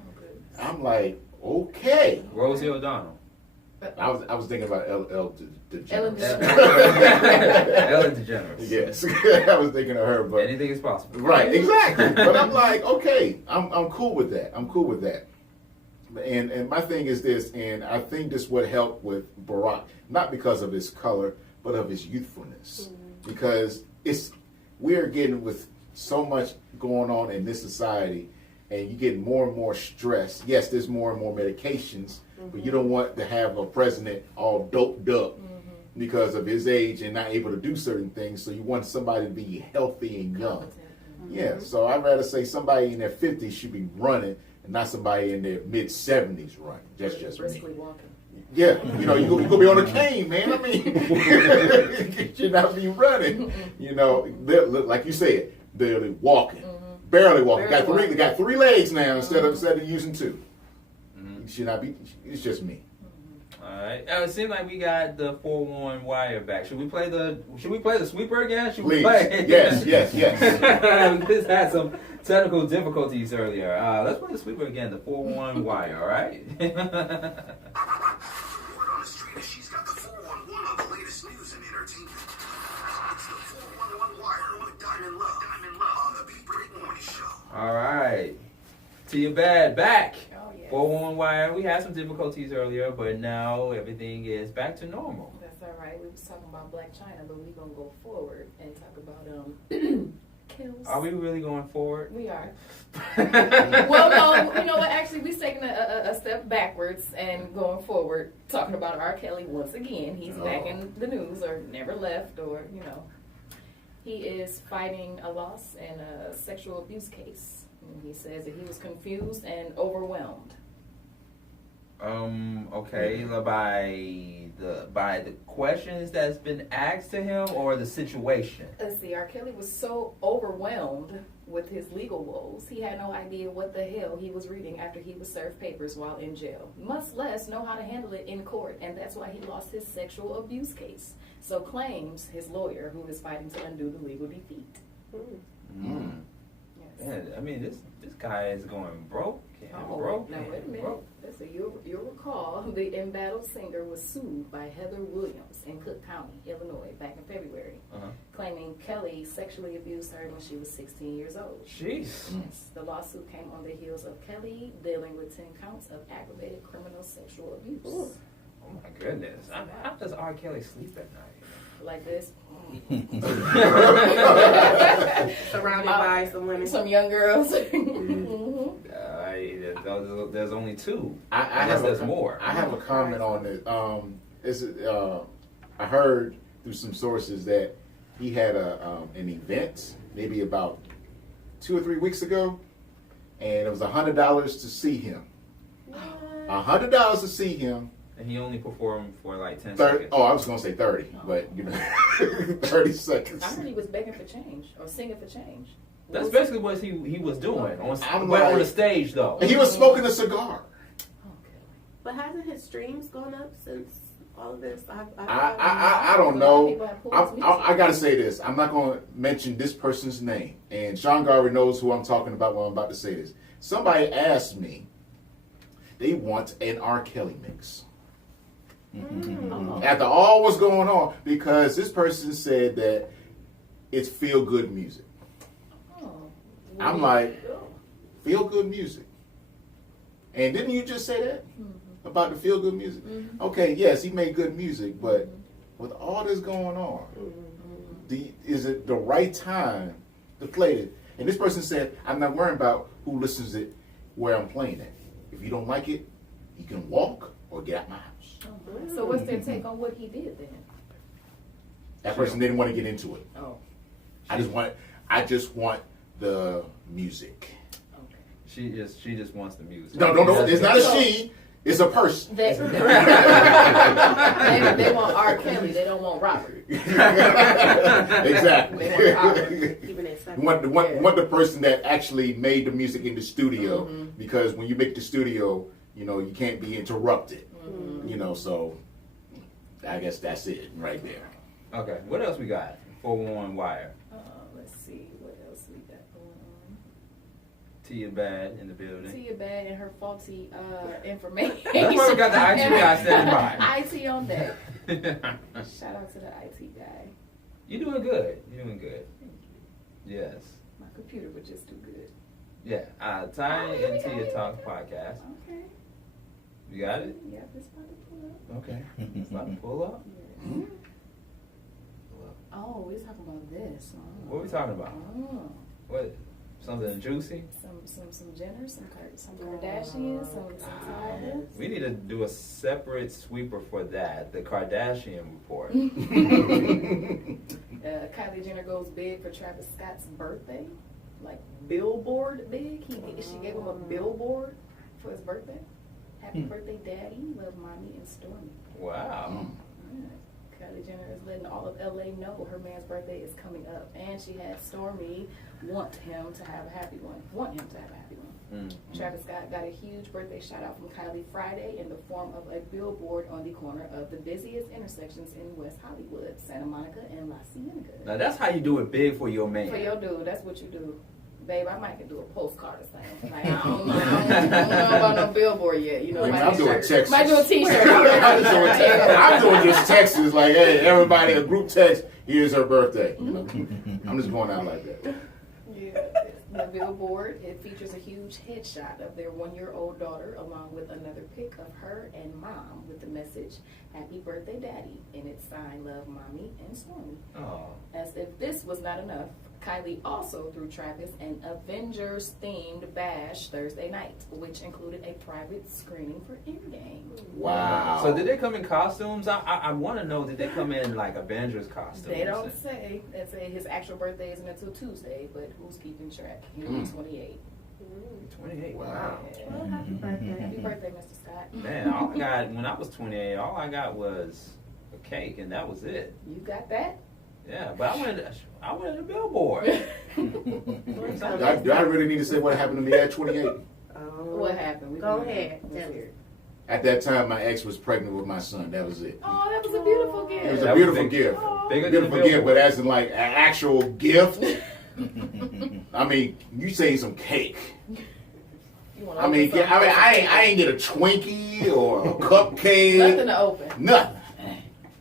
Oh, I'm like, okay. Rosie O'Donnell. I was thinking about Ellen DeGeneres. Ellen DeGeneres. Yes, I was thinking of her, but anything is possible. Right, exactly. But I'm like, okay, I'm cool with that. I'm cool with that. And my thing is this, and I think this would help with Barack, not because of his color, but of his youthfulness, because we're getting with so much going on in this society, and you get more and more stress. Yes, there's more and more medications, but you don't want to have a president all doped up because of his age and not able to do certain things. So you want somebody to be healthy and young. Yeah, so I'd rather say somebody in their 50s should be running and not somebody in their mid-70s running. That's just me. Walking. Yeah, you're going to be on a cane, man. I mean, you should not be running. Like you said, barely walking. Barely walking. They got three legs now instead of using two. You should not be. It's just me. All right. It seems like we got the 4-1 wire back. Should we play the sweeper again? Should we Please. play? Yes. We just had some technical difficulties earlier. Let's play the sweeper again. The 4-1 wire. All right. Word on the street is she's got the 411 on the latest news and entertainment. It's the 411 wire with Diamond Love. On the Beat Break Morning Show. All right. To your bad back. Oh, yes. 4-1 wire. We had some difficulties earlier, but now everything is back to normal. That's all right. We was talking about Black China, but we're going to go forward and talk about kills. Are we really going forward? We are. Well, no, you know what? Actually, we're taking a step backwards and going forward, talking about R. Kelly once again. He's back in the news, or never left, or, He is fighting a loss in a sexual abuse case. And he says that he was confused and overwhelmed. Okay, by the questions that's been asked to him or the situation? Let's see, R. Kelly was so overwhelmed with his legal woes, he had no idea what the hell he was reading after he was served papers while in jail, much less know how to handle it in court, and that's why he lost his sexual abuse case. So claims his lawyer, who is fighting to undo the legal defeat. Yes. Man, I mean, this guy is going broke. Now wait a minute. Let's see, you'll recall the embattled singer was sued by Heather Williams in Cook County, Illinois, back in February, claiming Kelly sexually abused her when she was 16 years old. Jeez. Yes, the lawsuit came on the heels of Kelly dealing with 10 counts of aggravated criminal sexual abuse. Ooh. Oh my goodness. How does R. Kelly sleep at night? Like this. Surrounded by some women. Some young girls. There's only two. There's more. I have a comment on this. I heard through some sources that he had an event maybe about 2 or 3 weeks ago, and it was $100 to see him. $100 to see him. And he only performed for like 10 30, seconds. oh, I was going to say 30, but 30 seconds. I heard he was begging for change or singing for change. That's basically what he was doing on the stage, though. He was smoking a cigar. But hasn't his streams gone up since all of this? I don't know. I gotta say this. I'm not gonna mention this person's name, and Sean Garvey knows who I'm talking about when I'm about to say this. Somebody asked me, they want an R. Kelly mix. After all what's going on, because this person said that it's feel good music. I'm like, feel good music. And didn't you just say that about the feel good music? Okay, yes, he made good music, but with all this going on, is it the right time to play it? And this person said, I'm not worrying about who listens it where I'm playing it. If you don't like it, you can walk or get out my house. So what's their take on what he did then? That person didn't want to get into it. Oh, I just want the music. okay. She just wants the music. No, it's not a she. It's a person. They want R. Kelly. They don't want Robert. Exactly. They want Robert. Keeping it separate. want the person that actually made the music in the studio, because when you make the studio, you can't be interrupted. So I guess that's it right there. Okay, what else we got? 411 Wire. Let's see what else we got going on. Tia Bad in the building. Tia Bad and her faulty information. That's why we got the IT guy standing by. IT on deck. Shout out to the IT guy. You're doing good. Yes. My computer would just do good. Yeah. Ty and Tia Talk podcast. Okay. You got it? Yep, it's about to pull up. Okay. It's about to pull up. Yeah. Oh, we're talking about this. Oh. What are we talking about? Oh. What? Something juicy? Some Jenners, some Kardashians, some Tyrus. We need to do a separate sweeper for that. The Kardashian report. Kylie Jenner goes big for Travis Scott's birthday, like billboard big. She gave him a billboard for his birthday. Happy birthday, Daddy. Love, Mommy, and Stormy. Wow. Kylie Jenner is letting all of LA know her man's birthday is coming up, and she had Stormy want him to have a happy one. Travis Scott got a huge birthday shout out from Kylie Friday in the form of a billboard on the corner of the busiest intersections in West Hollywood, Santa Monica and La Cienega. Now that's how you do it big for your man. For your dude, that's what you do. Babe, I might could do a postcard or something. Like, I don't know about no billboard yet. I'm doing Texas. Might do a t-shirt. I'm doing just Texas. Like, hey, everybody, a group text. Here's her birthday. I'm just going out like that. Yeah. The billboard, it features a huge headshot of their 1-year-old daughter along with another pic of her and mom with the message, Happy Birthday Daddy, and it's signed Love, Mommy, and Stormy. Oh. As if this was not enough, Kylie also threw Travis an Avengers-themed bash Thursday night, which included a private screening for Endgame. Wow. So did they come in costumes? I want to know, did they come in like Avengers costumes? They don't say. They say his actual birthday isn't until Tuesday, but who's keeping track? He'll be 28. 28. Wow. Yeah. Well, happy birthday. Happy birthday, Mr. Scott. Man, all I got when I was 28, all I got was a cake, and that was it. You got that? Yeah, but I went to the billboard. Do I really need to say what happened to me at 28? What happened? Go ahead. Tell me. At that time, my ex was pregnant with my son. That was it. Oh, that was a beautiful gift. It was a That beautiful was gift. Bigger than Beautiful the gift, billboard. but as in like an actual gift. I mean, you say some cake. I ain't get a Twinkie or a cupcake. Nothing to open. Nothing.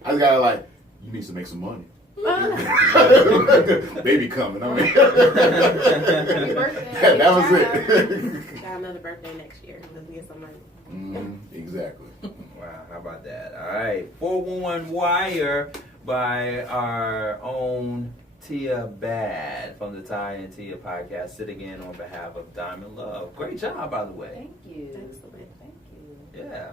I just gotta like, you need to make some money. Baby coming. I mean, Happy birthday. that was it. Got another birthday next year. Let's get some money. Exactly. Wow, how about that? All right, 411 Wire by our own Tia Bad from the Ty and Tia podcast, sitting in on behalf of Diamond Love. Great job, by the way. Thank you. Excellent. Thank you. Yeah,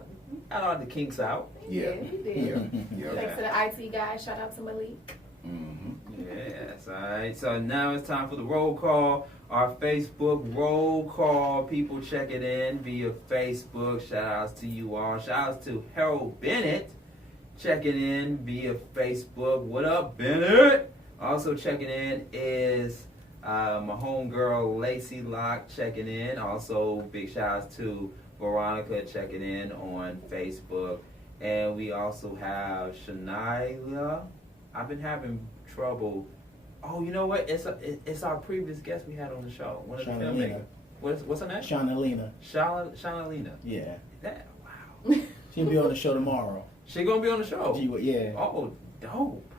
got all the kinks out. Yeah. You did. Yeah. Thanks to the IT guy. Shout out to Malik. Yes, all right. So now it's time for the roll call. Our Facebook roll call. People checking in via Facebook. Shout outs to you all. Shout outs to Harold Bennett checking in via Facebook. What up, Bennett? Also checking in is my homegirl Lacey Locke checking in. Also big shout outs to Veronica checking in on Facebook. And we also have Shania. I've been having trouble. Oh, you know what? It's our previous guest we had on the show. One of the filmmakers. What's her name? Shawnalina. Shawnalina. Yeah. Wow. She'll be on the show tomorrow. She gonna be on the show. Yeah. Oh, dope.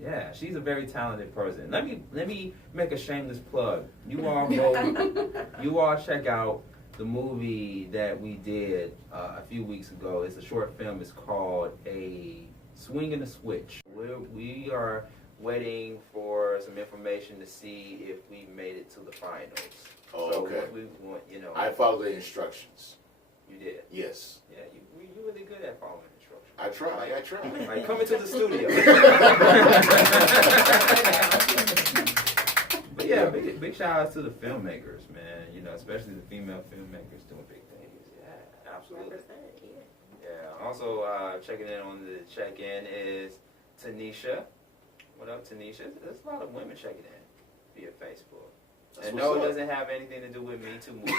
Yeah, she's a very talented person. Let me make a shameless plug. You all check out the movie that we did a few weeks ago. It's a short film. It's called A Swing and a Switch. We are waiting for some information to see if we made it to the finals. Oh, so okay. We want, I followed the instructions. You did? Yes. Yeah, you really good at following instructions. I try. Like, come into the studio. But yeah, big shout outs to the filmmakers, man. Especially the female filmmakers doing big things. Yeah, absolutely. Yeah. Also, checking in on the check-in is Tanisha. What up, Tanisha? There's a lot of women checking in via Facebook. That's and no, it up. doesn't have anything to do with Me Too movement.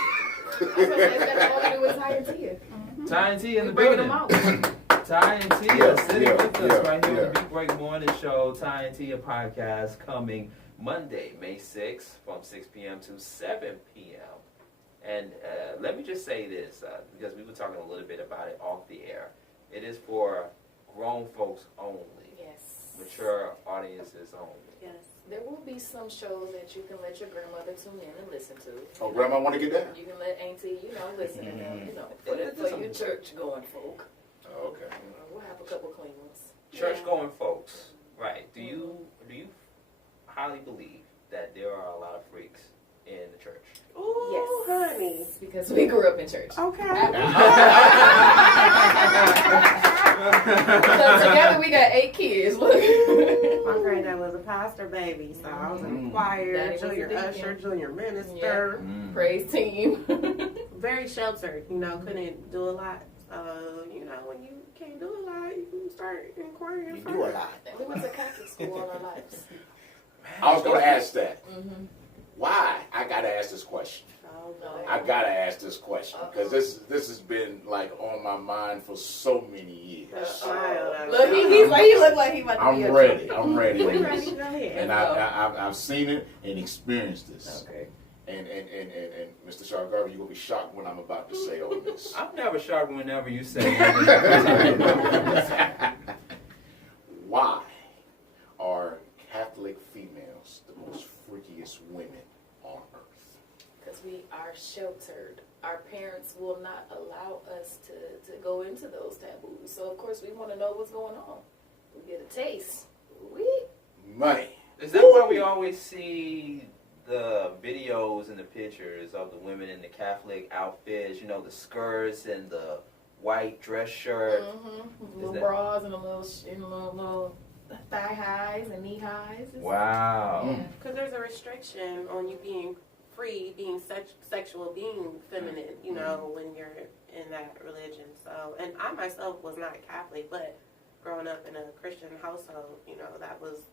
That's all to do with Ty and Tia. Ty and Tia in the Bringing building. them out. Ty and Tia sitting with us right here on the yeah. Big Break Morning Show. Ty and Tia podcast coming Monday, May 6th from 6 p.m. to 7 p.m. And let me just say this, because we were talking a little bit about it off the air. It is for grown folks only. Yes. Mature audiences only. Yes. There will be some shows that you can let your grandmother tune in and listen to. Oh, Grandma want to get down? You can let Auntie, listen to them, for your church going folk. Oh, okay. We'll have a couple clean ones. Church going folks, right? Do you highly believe that there are a lot of freaks in the church? Ooh, Yes. honey. Because we grew up in church. Okay. So together we got 8 kids. Look. My granddad was a pastor, baby, so I was in the choir, Daddy was a junior deacon. usher, junior minister. Praise team. Very sheltered, couldn't do a lot. When you can't do a lot, you can start inquiring. You do a lot. We went to Catholic school all our lives. I was going to ask that. Mm-hmm. Why? I got to ask this question. Oh, I got to ask this question because this has been like on my mind for so many years. Look, he looked like he about to I'm be a ready. I'm ready. We ready? Go ahead. And I've seen it and experienced this. Okay. And Mr. Shaw Garvey, you're going to be shocked when I'm about to say all this. I'm never shocked whenever you say anything. Why are Catholic females the most freakiest women on earth? Because we are sheltered. Our parents will not allow us to go into those taboos. So, of course, we want to know what's going on. We get a taste. Money. Is that why we always see the videos and the pictures of the women in the Catholic outfits, the skirts and the white dress shirt? Mm-hmm. Little bras and little thigh highs and knee highs. Wow. Because there's a restriction on you being free, being sexual, being feminine, when you're in that religion. So, and I myself was not Catholic, but growing up in a Christian household, that was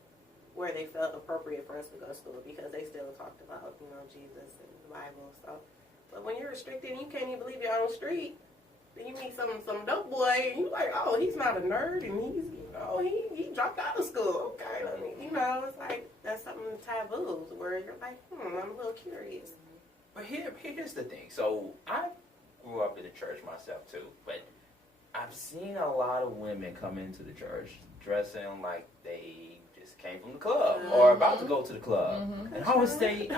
where they felt appropriate for us to go to school because they still talked about, Jesus and the Bible. So, but when you're restricted and you can't even leave your own street, then you meet some dope boy and you're like, oh, he's not a nerd and he's, he dropped out of school. Okay, it's like that's something taboo where you're like, I'm a little curious. But here's the thing. So I grew up in the church myself too, but I've seen a lot of women come into the church dressing like they just came from the club or about to go to the club. Mm-hmm. And I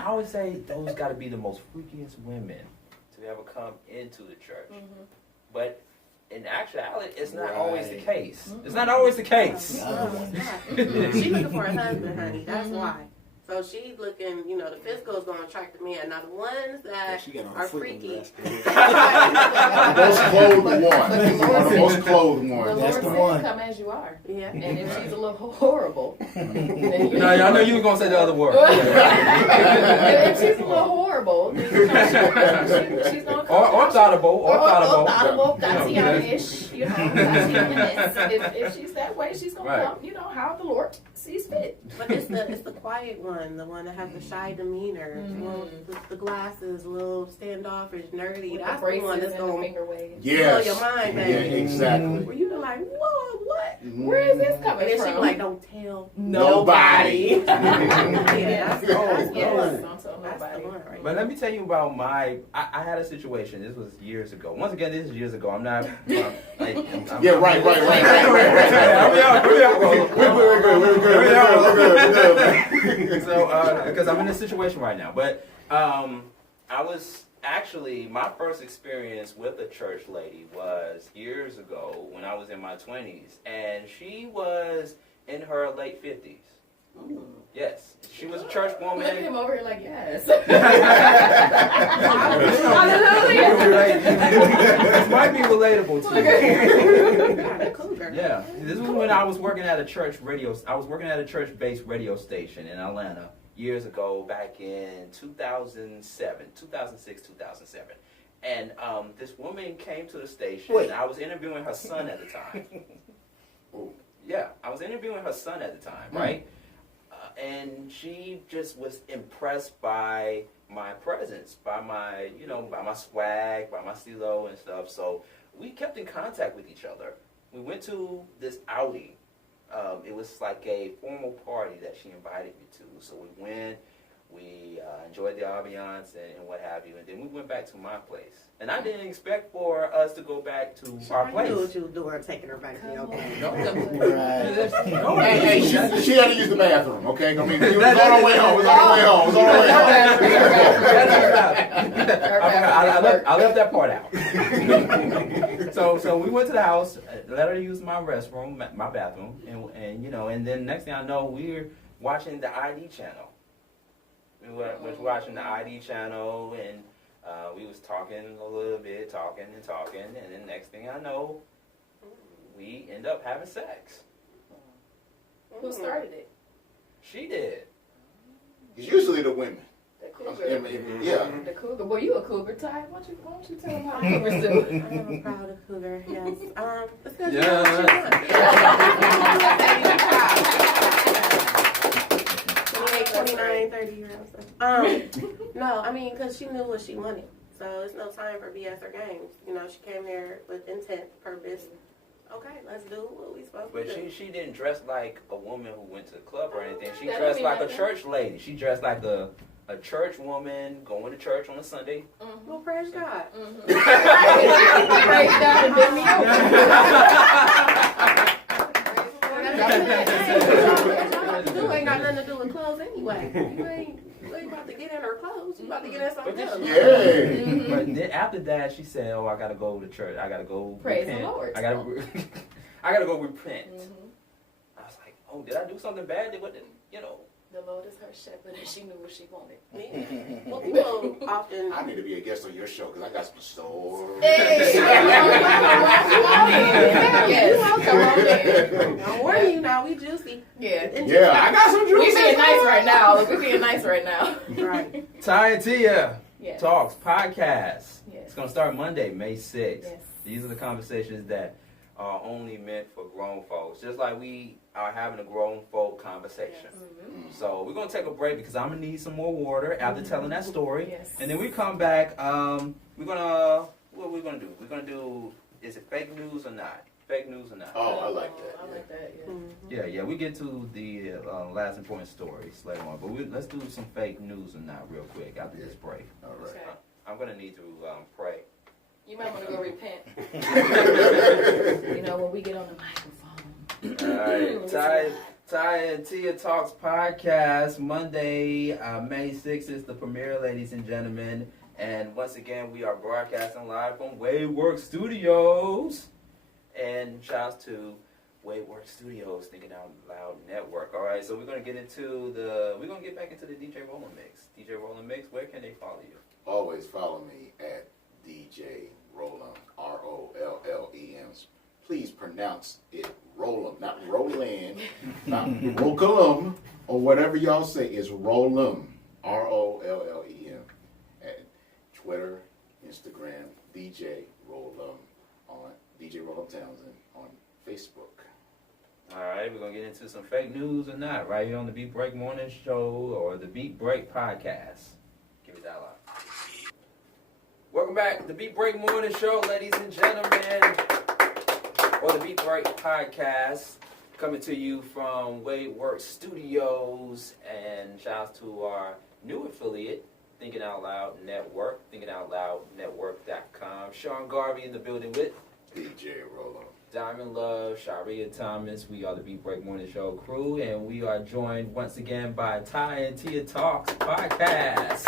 always say those got to be the most freakiest women to ever come into the church. Mm-hmm. But in actuality, it's not always the case. It's not always the case. She's looking for a husband, honey. That's why. So she's looking, the physical is going to attract the man. Now the ones that are freaky. Most clothed one. The most clothed one. The That's Lord the said, one. come as you are. Yeah. Yeah. And if she's a little horrible, then No, I know you were gonna say the other word. and if she's a little horrible, then she's gonna come. Orthodontable. Tatiana-ish, Tatiana-ish. If she's that way, she's gonna come. How the Lord sees fit. But it's the quiet one, the one that has the shy demeanor, the glasses, a little standoffish, nerdy. With That's the the one that's braces and the going finger waves. blow your mind, baby. Yeah, exactly. Where you like, whoa, what? Where is this And coming then from? she be like, don't tell Nobody. yeah, that's the one. Yes, don't tell That's the nobody. one right But let me tell you about I had a situation. This was years ago. Once again, this is years ago. I'm not. Yeah, right. We're good. So, because I'm in this situation right now, but I was actually my first experience with a church lady was years ago when I was in my 20s, and she was in her late 50s. Yes, she was a church woman. Look at him over here like, yes. This might be relatable to you. now. Cougar. Yeah, this was when I was working at a church radio. I was working at a church-based radio station in Atlanta years ago, back in 2006, 2007. And this woman came to the station. Wait. And I was interviewing her son at the time. Yeah, I was interviewing her son at the time, right? And she just was impressed by my presence, by my, by my swag, by my stilo and stuff. So we kept in contact with each other. We went to this outing. It was like a formal party that she invited me to. So we went, we enjoyed the ambiance and what have you, and then we went back to my place. And I didn't expect for us to go back to our place. I knew what you were doing, taking her back to your place. Right. Hey, she had to use the bathroom, okay? I mean, it was on her way home. I left that part out. So we went to the house, let her use my restroom, my bathroom, and then next thing I know, we're watching the ID channel. We was watching the ID channel, and we was talking a little bit, talking, and then next thing I know, we end up having sex. Who started it? She did. It's usually the women. The cougar. Yeah. The cougar. Well, you a cougar, Ty. Why don't you tell them how cougars do? I am a proud cougar, yes. It's because you Yeah. know what you want. 29, 30-year-olds. No, I mean, because she knew what she wanted. So it's no time for BS or games. She came here with intent, purpose. Okay, let's do what we supposed to But do. she didn't dress like a woman who went to the club or anything. She That dressed don't like mean a nothing. church lady. She dressed like a church woman going to church on a Sunday. Well, praise God. Praise God and bend me You ain't got nothing to do with clothes anyway. You ain't about to get in her clothes. You about to get in something else. Yeah. But then after that, she said, "Oh, I gotta go to church. I gotta go Praise the repent. Lord. I gotta go repent." I was like, "Oh, did I do something bad? The Lord is her shepherd, and she knew what she wanted. Well, people often. I need to be a guest on your show because I got some stories. Yes. I'm warning you now, we juicy. Yeah. Yeah, I got some We juice. being nice right now. We being nice right now. Right. Ty and Tia Yes. Talks podcast. Yes. It's gonna start Monday, May 6th. Yes. These are the conversations that are only meant for grown folks, just like we are having a grown folk conversation. So we're gonna take a break because I'm gonna need some more water after telling that story. Yes. And then we come back. What are we gonna do? We're gonna do. Is it fake news or not? Fake news or not? Oh, I like that. I like that, yeah. Yeah. We get to the last important stories later on, but let's do some fake news or not real quick after this break. All right. Okay. I'm gonna need to pray. You might want to go repent. When we get on the microphone. All right, Ty and Tia Talks podcast, Monday, May 6th is the premiere, ladies and gentlemen. And once again, we are broadcasting live from WadeWorksStudios. And shouts to WadeWorksStudios, Thinking Out Loud Network. All right, so we're going to get back into the DJ Rollin' Mix. DJ Rollin' Mix, where can they follow you? Always follow me at DJ Rollin, ROLLEN. Please pronounce it Rollin. Roll'em, not Rollin, not Roll'em, or whatever y'all say. It's Roll'em, Rollem, at Twitter, Instagram, DJ Roll'em on DJ Roll'em Townsend on Facebook. All right, we're going to get into some fake news or not, right here on the Beat Break Morning Show or the Beat Break Podcast. Give me that lot. Welcome back to the Beat Break Morning Show, ladies and gentlemen, or the Beat Break Podcast, coming to you from WadeWorksStudios, and shout out to our new affiliate, Thinking Out Loud Network, thinkingoutloudnetwork.com. Sean Garvey in the building with DJ Roll'em. Diamond Love, Sharia Thomas. We are the Beat Break Morning Show crew, and we are joined once again by Ty and Tia Talks podcast.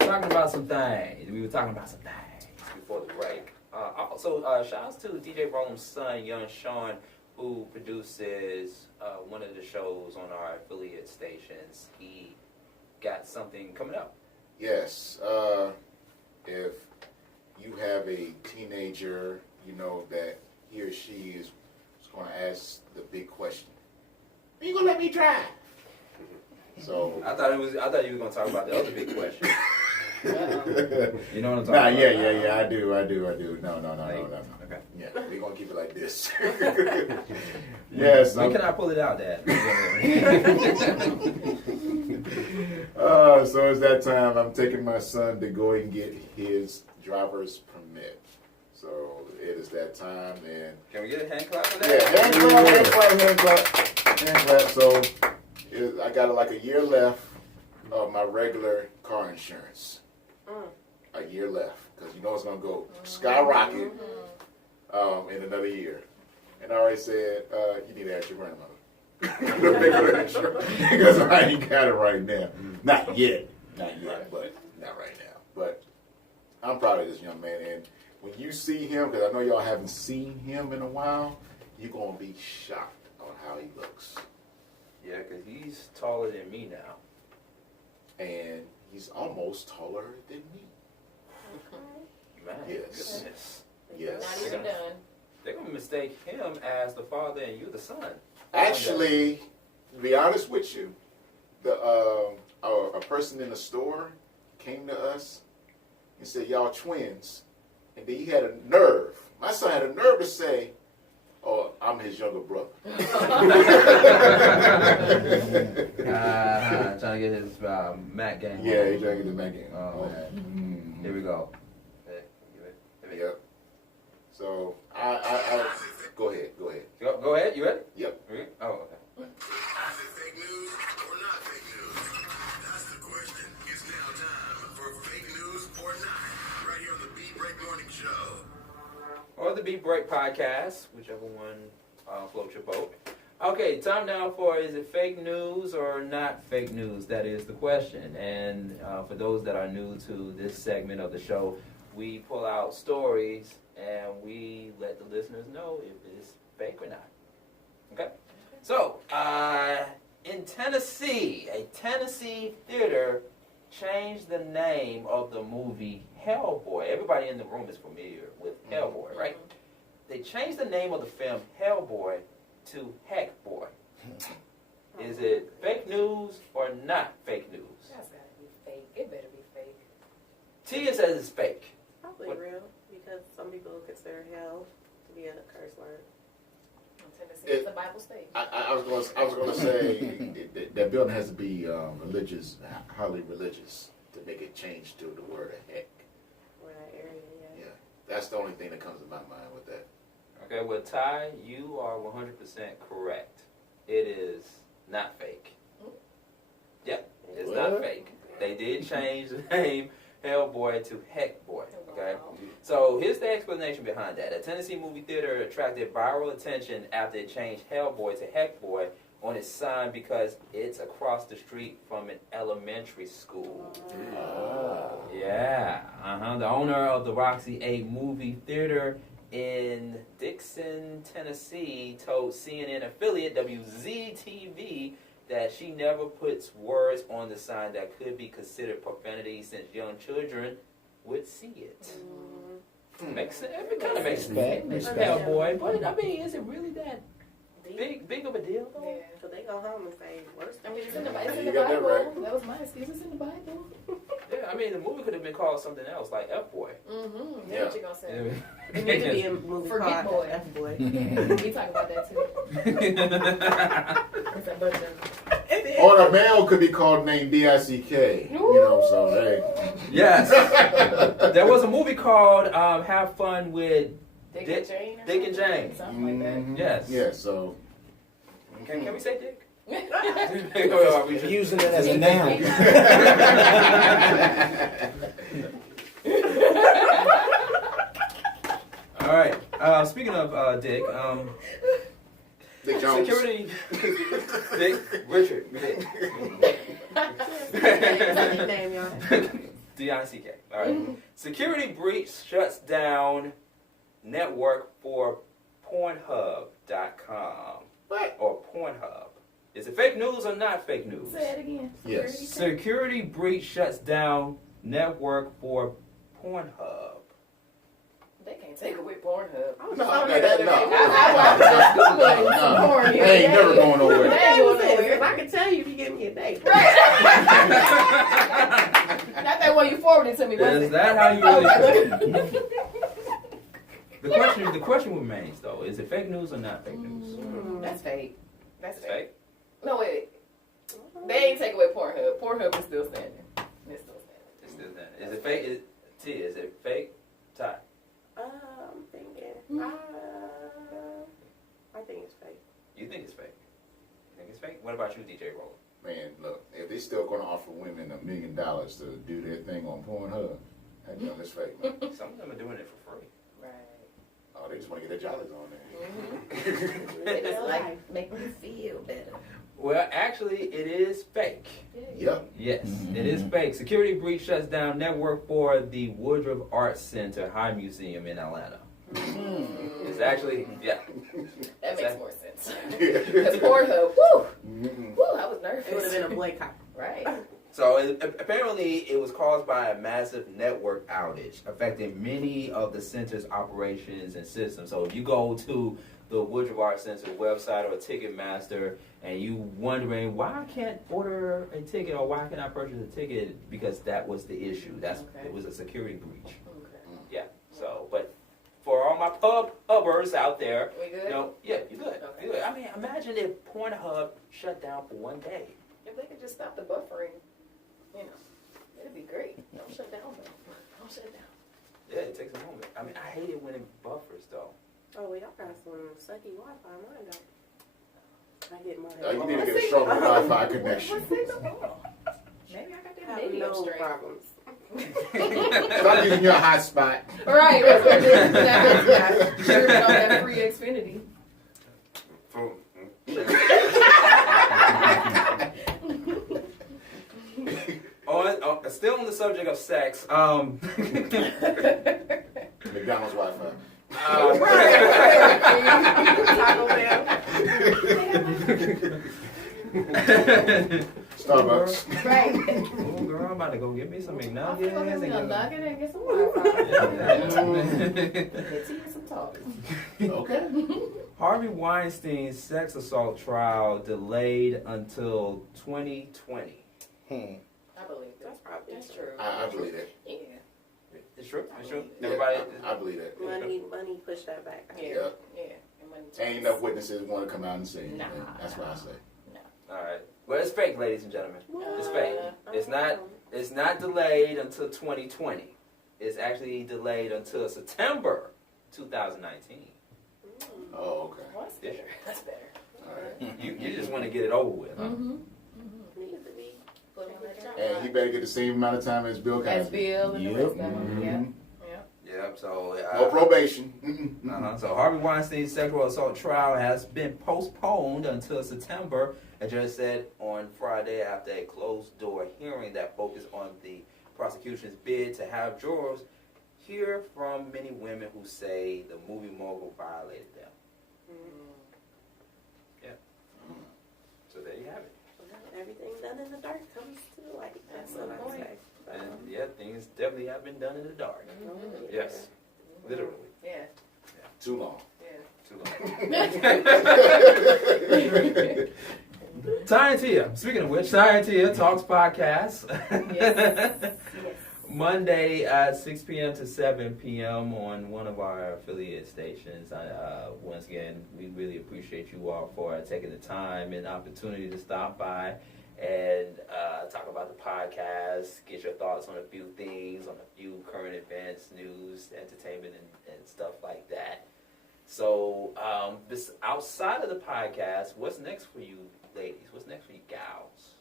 Talking about some things. We were talking about some things before the break. Also, shout out to DJ Roll'em's son, young Sean, who produces one of the shows on our affiliate stations. He got something coming up. Yes, if you have a teenager, you know that he or she is going to ask the big question: are you going to let me drive? So I thought you were going to talk about the other big question. You know what I'm talking nah, about? yeah, I do. No. Okay. Yeah, we're going to keep it like this. Yes. When can I pull it out, Dad? So it's that time. I'm taking my son to go and get his driver's permit. So it is that time, and Can we get a hand clap for that? yeah, hand clap. So I got like a year left of my regular car insurance. A year left, because you know it's gonna go skyrocket in another year. And I already said you need to ask your grandmother because I ain't got it right now. Not yet, but not right now. But I'm proud of this young man, and when you see him, because I know y'all haven't seen him in a while, you're gonna be shocked on how he looks. Yeah, because he's taller than me now. And he's almost taller than me. Man, Yes. goodness. Yes. Not even done. They're going to mistake him as the father and you the son. Actually, to be honest with you, a person in the store came to us and said, y'all twins. And then he had a nerve. My son had a nerve to say, oh, I'm his younger brother. Trying to get his Mac game. Yeah, he's trying to get the Mac game. Oh, here we go. Yep. So, I go ahead. Go ahead, you ready? Yep. Oh, okay. Is it fake news or not fake news? That's the question. It's now time for fake news or not. Right here on the Beat Break Morning Show. Or the Beat Break Podcast, whichever one floats your boat. Okay, time now for is it fake news or not fake news? That is the question. And for those that are new to this segment of the show, we pull out stories and we let the listeners know if it's fake or not. Okay? So, in Tennessee, a Tennessee theater changed the name of the movie Hellboy. Everybody in the room is familiar with Hellboy, right? They changed the name of the film Hellboy to Heck Boy. Is it fake news or not fake news? That's gotta be fake. It better be fake. Tia says it's fake. Probably real, because some people consider hell to be a curse word. Tennessee is a Bible state. I was going to say that building has to be religious, highly religious, to make it change to the word heck. Or that area, yeah. Yeah, that's the only thing that comes to my mind with that. Okay, well, Ty, you are 100% correct. It is not fake. Yep, it's not fake. They did change the name Hellboy to Heck Boy. Okay, so here's the explanation behind that. A Tennessee movie theater attracted viral attention after it changed Hellboy to Heck Boy on its sign because it's across the street from an elementary school. Yeah, The owner of the Roxy A movie theater in Dixon, Tennessee, told CNN affiliate WZTV that she never puts words on the sign that could be considered profanity since young children would see it. Makes sense. It kind of makes sense. Respect. Hellboy, but I mean, is it really that big of a deal though. Yeah. So they go home and say worse. I mean, it's in the You Bible. got that right. That was my excuse. It's in the Bible. Yeah, I mean the movie could have been called something else, like F Boy. Mm-hmm. Yeah. What you gonna say? It needs to be a movie Forget called Boy. F Boy. We talk about that too. It's a bunch of. Or the male could be called named D-I-C-K. You know, so hey. Yes. There was a movie called Have Fun with Dick Dick- and Jane. Dick and Jane. Something like that. Mhm. Yes. Yeah, so. Can we say Dick? Using it as a noun. All right. Speaking of Dick, Dick Jones. security. Dick Richard. Dick. Name, y'all. D-I-C-K. All right. Security breach shuts down network for Pornhub.com. What? Or Pornhub. Is it fake news or not fake news? Say it again. Yes. Security breach shuts down network for Pornhub. They can't take away Pornhub. I was No, just that- no. I porn here. They ain't never going nowhere. They ain't going If nowhere. I can tell you if you give me a date. Not that one you forwarded to me. Was Is it? that how you really Okay. the question remains though, is it fake news or not fake news? That's fake. That's It's fake. fake? No, wait. They ain't take away Pornhub. Pornhub is still standing. It's still standing. It's still there. Is it fake? Is it fake? Ty? I'm thinking. I think it's fake. You think it's fake? You think it's fake? What about you, DJ Roller? Man, look, if they still going to offer women $1 million to do their thing on Pornhub, that gun is fake, man. Some of them are doing it for free. Right. Oh, they just want to get their jollies on there. They just like make me feel better. Well, actually, it is fake. Yep. Yes, it is fake. Security breach shuts down network for the Woodruff Arts Center High Museum in Atlanta. It's actually, yeah. That makes more sense. Because Pornhub, woo, I was nervous. It would have been a boycott. Right. So apparently it was caused by a massive network outage affecting many of the center's operations and systems. So if you go to the Woodruff Arts Center website or Ticketmaster and you wondering why I can't order a ticket or why can't I purchase a ticket, because that was the issue. It was a security breach. Okay. Yeah. So, but for all my pubbers out there, We good? you know, yeah, you're good. Okay. You're good. I mean, imagine if Pornhub shut down for one day. If they could just stop the buffering, you know, it'd be great. Don't shut down, though. Don't shut down. Yeah, it takes a moment. I mean, I hate it when it buffers, though. Oh, well, y'all got some sucky Wi-Fi. Mine don't. I get mine. You need to get a stronger Wi-Fi What's connection. signal on? Maybe I got I that have medium no straight. problems. Stop using your hotspot. Right. That's what it is. Sure, on that free Xfinity. Still on the subject of sex, McDonald's Wi-Fi. Taco Bell. Starbucks. Right. oh, girl, I'm about to go get me some I'm McNuggets. gonna get a and nugget and get some Wi-Fi. Get tea and some talk. Okay. Harvey Weinstein's sex assault trial delayed until 2020. I believe That's probably that's true. I believe that. Yeah. It's true. It's true. Yeah, Everybody. I believe that. Money push that back. Yeah. Yeah. Yeah. And money Ain't enough witnesses want to come out and say anything. Nah. That's what I say. All right. Well, it's fake, ladies and gentlemen. It's fake. It's not. Oh. It's not delayed until 2020. It's actually delayed until September 2019. Oh, okay. Well, that's better. That's better. All right. You just want to get it over with, huh? Mm-hmm. Needs to be. Put him on that job. And he better get the same amount of time as Bill Cosby. As Bill and the rest of them. Mhm. Yeah. Yep. So. No probation. So Harvey Weinstein's sexual assault trial has been postponed until September. A judge said on Friday after a closed-door hearing that focused on the prosecution's bid to have jurors hear from many women who say the movie mogul violated them. Yeah. So there you have it. Everything done in the dark comes to the light. That's what I say. And yeah, things definitely have been done in the dark. Yes. Literally. Yeah. Too long. Yeah. Ty and Tia. Speaking of which, Ty and Tia Talks Podcast. Yes. Monday at 6 p.m. to 7 p.m. on one of our affiliate stations. Once again, we really appreciate you all for taking the time and opportunity to stop by and talk about the podcast, get your thoughts on a few things, on a few current events, news, entertainment, and stuff like that. So, this outside of the podcast, what's next for you ladies? What's next for you gals?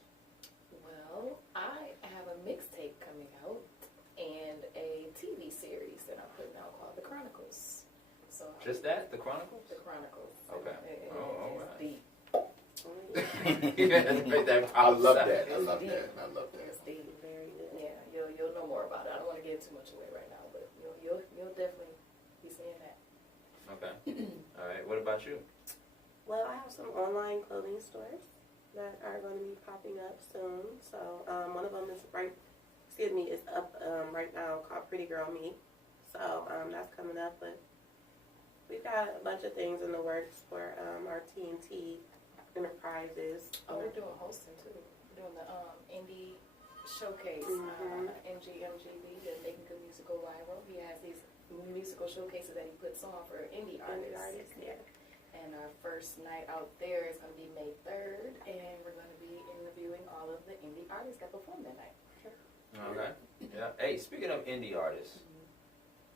Well, I have a mixtape coming out and a TV series that I'm putting out called The Chronicles. So Just that? The Chronicles? The Chronicles. Okay. All right. Deep. I love that. I love that. I love that. It's deep. Very good. Yeah, you'll know more about it. I don't want to give too much away right now, but you'll definitely be seeing that. Okay. All right. What about you? Well, I have some online clothing stores that are going to be popping up soon. So one of them is up right now called Pretty Girl Me. So that's coming up, but we've got a bunch of things in the works for our TNT Enterprises. Oh, we're doing hosting too. We're doing the indie showcase. MGB, the Making Good Music Go Viral. He has these musical showcases that he puts on for indie artists. Yeah. And our first night out there is going to be May 3rd, and we're going to be interviewing all of the indie artists that perform that night. Sure. Okay. Yeah. Hey, speaking of indie artists,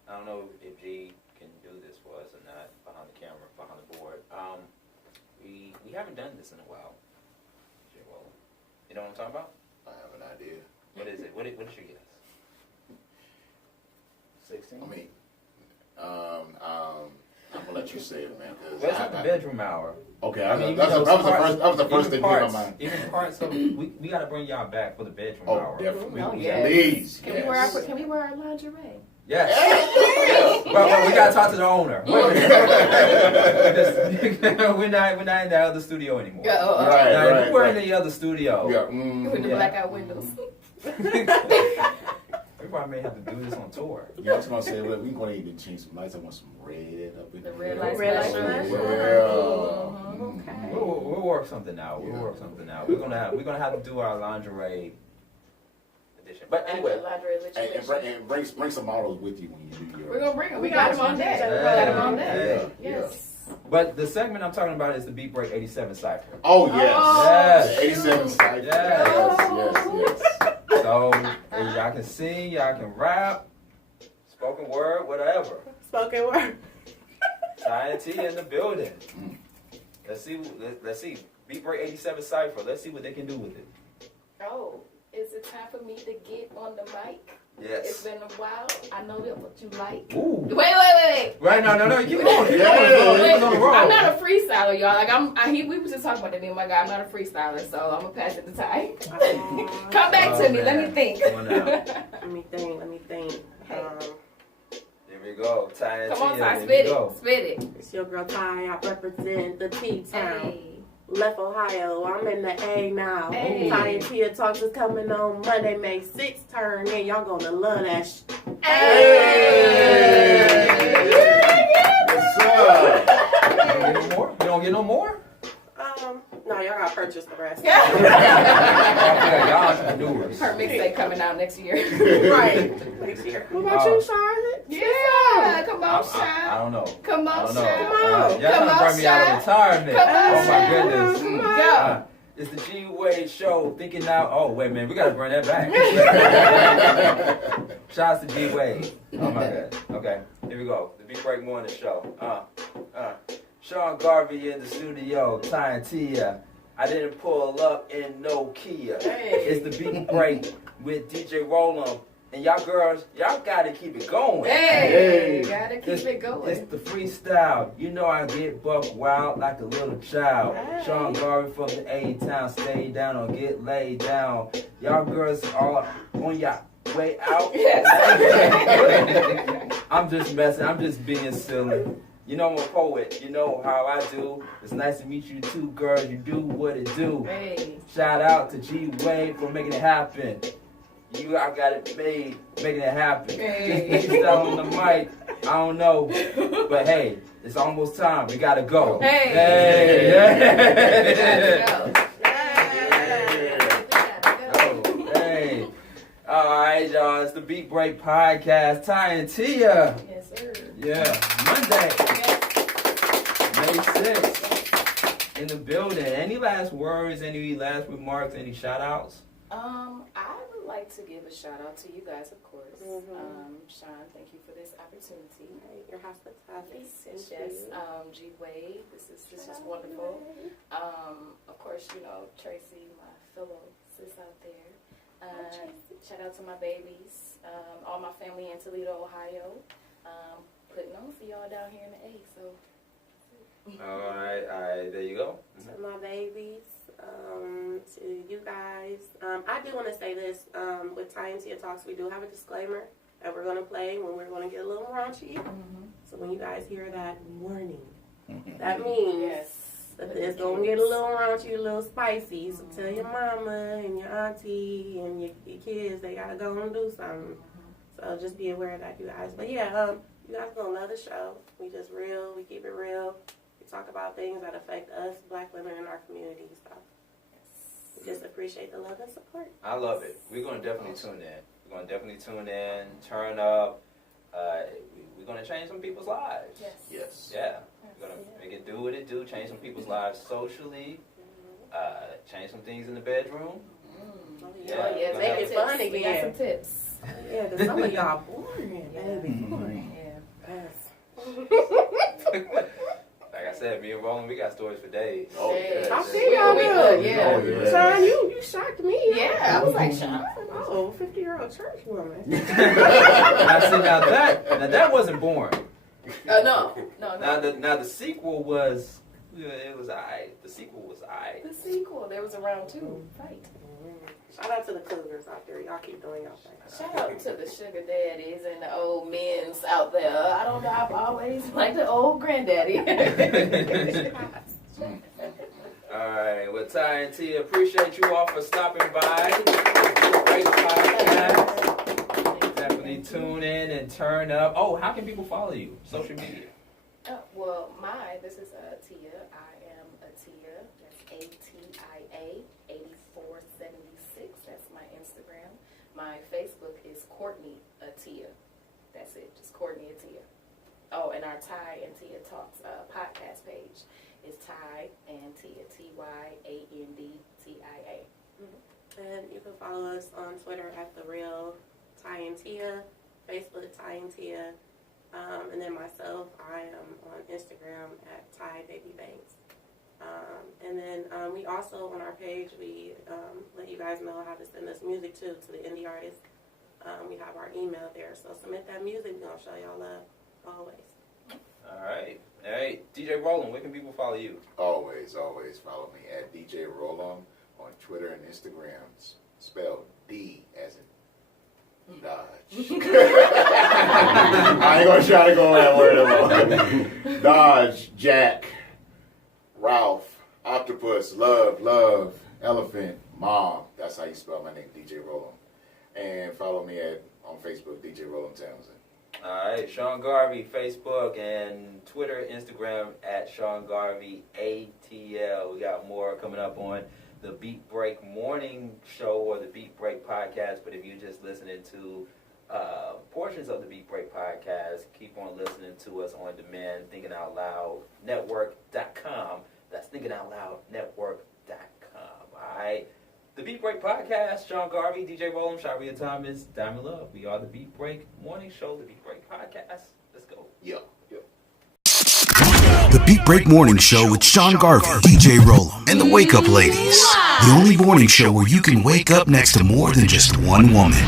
I don't know if G can do this for us or not behind the camera, behind the board. We haven't done this in a while. Well, you know what I'm talking about? I have an idea. What is it? What is your guess? 16? I mean, I'm gonna let you say it, man. Well, it's not the bedroom hour. Okay, I mean, that was the first thing came to my mind. Even parts of we got to bring y'all back for the bedroom hour. Oh, definitely. Oh, yes. Please. Can we wear our lingerie? Yes. Yes. Well, we gotta talk to the owner. We're not in the other studio anymore. Right. We're in the other studio. Yeah. With the blackout windows. We probably may have to do this on tour. Yeah, I was gonna say, look, we can go ahead and change some lights. I want some red up in The there. red lights. Okay. We'll work something out. We're gonna have to do our lingerie edition. But anyway, And bring some models with you when you do your. we're gonna bring them. We got them on deck. Yes. But the segment I'm talking about is the Beat Break 87 Cypher. Oh yes. Yes. The 87 side. Yes. Yes. So if y'all can sing, y'all can rap, spoken word, whatever. Spoken word. Ty and T in the building. Let's see. Beat Break 87 Cypher. Let's see what they can do with it. Oh, is it time for me to get on the mic? Yes. It's been a while. I know that what you like. Ooh. Wait. Right, no, keep going. Keep Yeah. going. On the road. I'm not a freestyler, y'all. Like we was just talking about that. Me and my guy. I'm not a freestyler, so I'm gonna pass it to Ty. Come back to me. man. Let me think. Come on now. Let me think. Here we go. Ty and Come on, T. Ty. Here Spit we go. it. It's your girl Ty. I represent the T-Town. Hey. Left Ohio, I'm in the A now. Hey. Ty and Tia Talks is coming on Monday, May 6th. Turn in, y'all gonna love that Yes, sir. You don't get no more? No, y'all gotta purchase the rest. Okay, y'all entrepreneurs. Her mixtape coming out next year. Right. Next year. What about you, Charlotte? Yeah. Come on, I Shy. don't know. Come I on, don't know. Shy. Y'all trying to bring me out of retirement. Come on, Oh my Shy. goodness. Go. It's the G Wade Show. Thinking now. Oh wait, man, we gotta bring that back. Shouts to G Wade. Oh my god. Okay, here we go. The Beat Break Morning Show. Sean Garvey in the studio. Ty and Tia. I didn't pull up in no Kia. Hey. It's the Beat Break with DJ Rollum. And y'all girls, y'all gotta keep it going. Hey, gotta keep It's it going. the freestyle. You know I get buck wild like a little child. Hey. Sean Garvey from the A-Town. Stay down or get laid down. Y'all girls are on your way out. Yes. I'm just messing. I'm just being silly. You know I'm a poet. You know how I do. It's nice to meet you too, girls. You do what it do. Hey. Shout out to G Wade for making it happen. I got it made, making it happen. Just put yourself on the mic. I don't know, but hey, it's almost time. We gotta go. Hey. All right, y'all. It's the Beat Break Podcast. Ty and Tia. Yes, sir. Yeah, Monday, May 6th, in the building. Any last words? Any last remarks? Any shout outs? I would like to give a shout out to you guys, of course. Sean, thank you for this opportunity. Your hospitality. Yes. G Wade, this is wonderful. Of course, you know, Tracy, my fellow sis out there. Shout out to my babies, all my family in Toledo, Ohio. Putting on for y'all down here in the A. So. All right, there you go. To my babies, to you guys. I do want to say this. With Ty and Tia Talks, we do have a disclaimer that we're going to play when we're going to get a little raunchy. So when you guys hear that warning, that means that it's going to get a little raunchy, a little spicy. So tell your mama and your auntie and your kids they got to go and do something. So just be aware of that, you guys. But yeah, you guys are going to love the show. We just real. We keep it real. We talk about things that affect us, black women in our community. So we just appreciate the love and support. I love it. We're going to definitely tune in. We're going to definitely tune in, turn up. We're going to change some people's lives. Yes. Yeah. We're going to make it do what it do, change some people's lives socially, change some things in the bedroom. Yeah, make it fun again. We got some tips. Yeah, because some of y'all boring, baby. Boring. Like I said, me and Roland, we got stories for days. Oh, yeah. I see y'all do. Yeah. Sean, you shocked me. Yeah, I was like, Sean. Oh, 50-year-old church woman. Now that wasn't boring. No. Now the sequel was, it was alright. The sequel was alright. The sequel, there was a round 2. Right. Shout out to the Cougars out there. Y'all keep doing y'all thing. Shout out to the sugar daddies and the old men's out there. I don't know, I've always liked the old granddaddy. Alright, well, Ty and Tia, appreciate you all for stopping by. Great podcast. Definitely tune in and turn up. Oh, how can people follow you? Social media. Well, this is Tia. I am a Tia. That's ATIA 8476. That's my Instagram. My Facebook is Courtney Atia. That's it, just Courtney Atia. Oh, and our Ty and Tia Talks podcast page is Ty and Tia, TYANDTIA. And you can follow us on Twitter at The Real Ty and Tia, Facebook Ty and Tia, and then myself, I am on Instagram at Ty Baby Banks. And then we also, on our page, we let you guys know how to send us music too, to the indie artists. We have our email there, so submit that music. We're going to show y'all love, always. All right. DJ Roland, where can people follow you? Always follow me at DJ Roland on Twitter and Instagram. Spelled D as in Dodge. I ain't gonna try to go that word alone. Dodge, Jack, Ralph, Octopus, Love, Elephant, Mom. That's how you spell my name, DJ Roland. And follow me on Facebook, DJ Roland Townsend. All right, Sean Garvey, Facebook and Twitter, Instagram at Sean Garvey ATL. We got more coming up on the Beat Break Morning Show or the Beat Break Podcast. But if you're just listening to portions of the Beat Break Podcast, keep on listening to us on demand, Thinking Out Loud Network.com. That's Thinking Out Loud Network.com. All right. The Beat Break Podcast, Sean Garvey, DJ Roland, Sharia Thomas, Diamond Love. We are the Beat Break Morning Show, the Beat Break Podcast. Let's go. Yep. The Beat Break Morning Show with Sean Garvey, DJ Roland, and the Wake Up Ladies. The only morning show where you can wake up next to more than just one woman.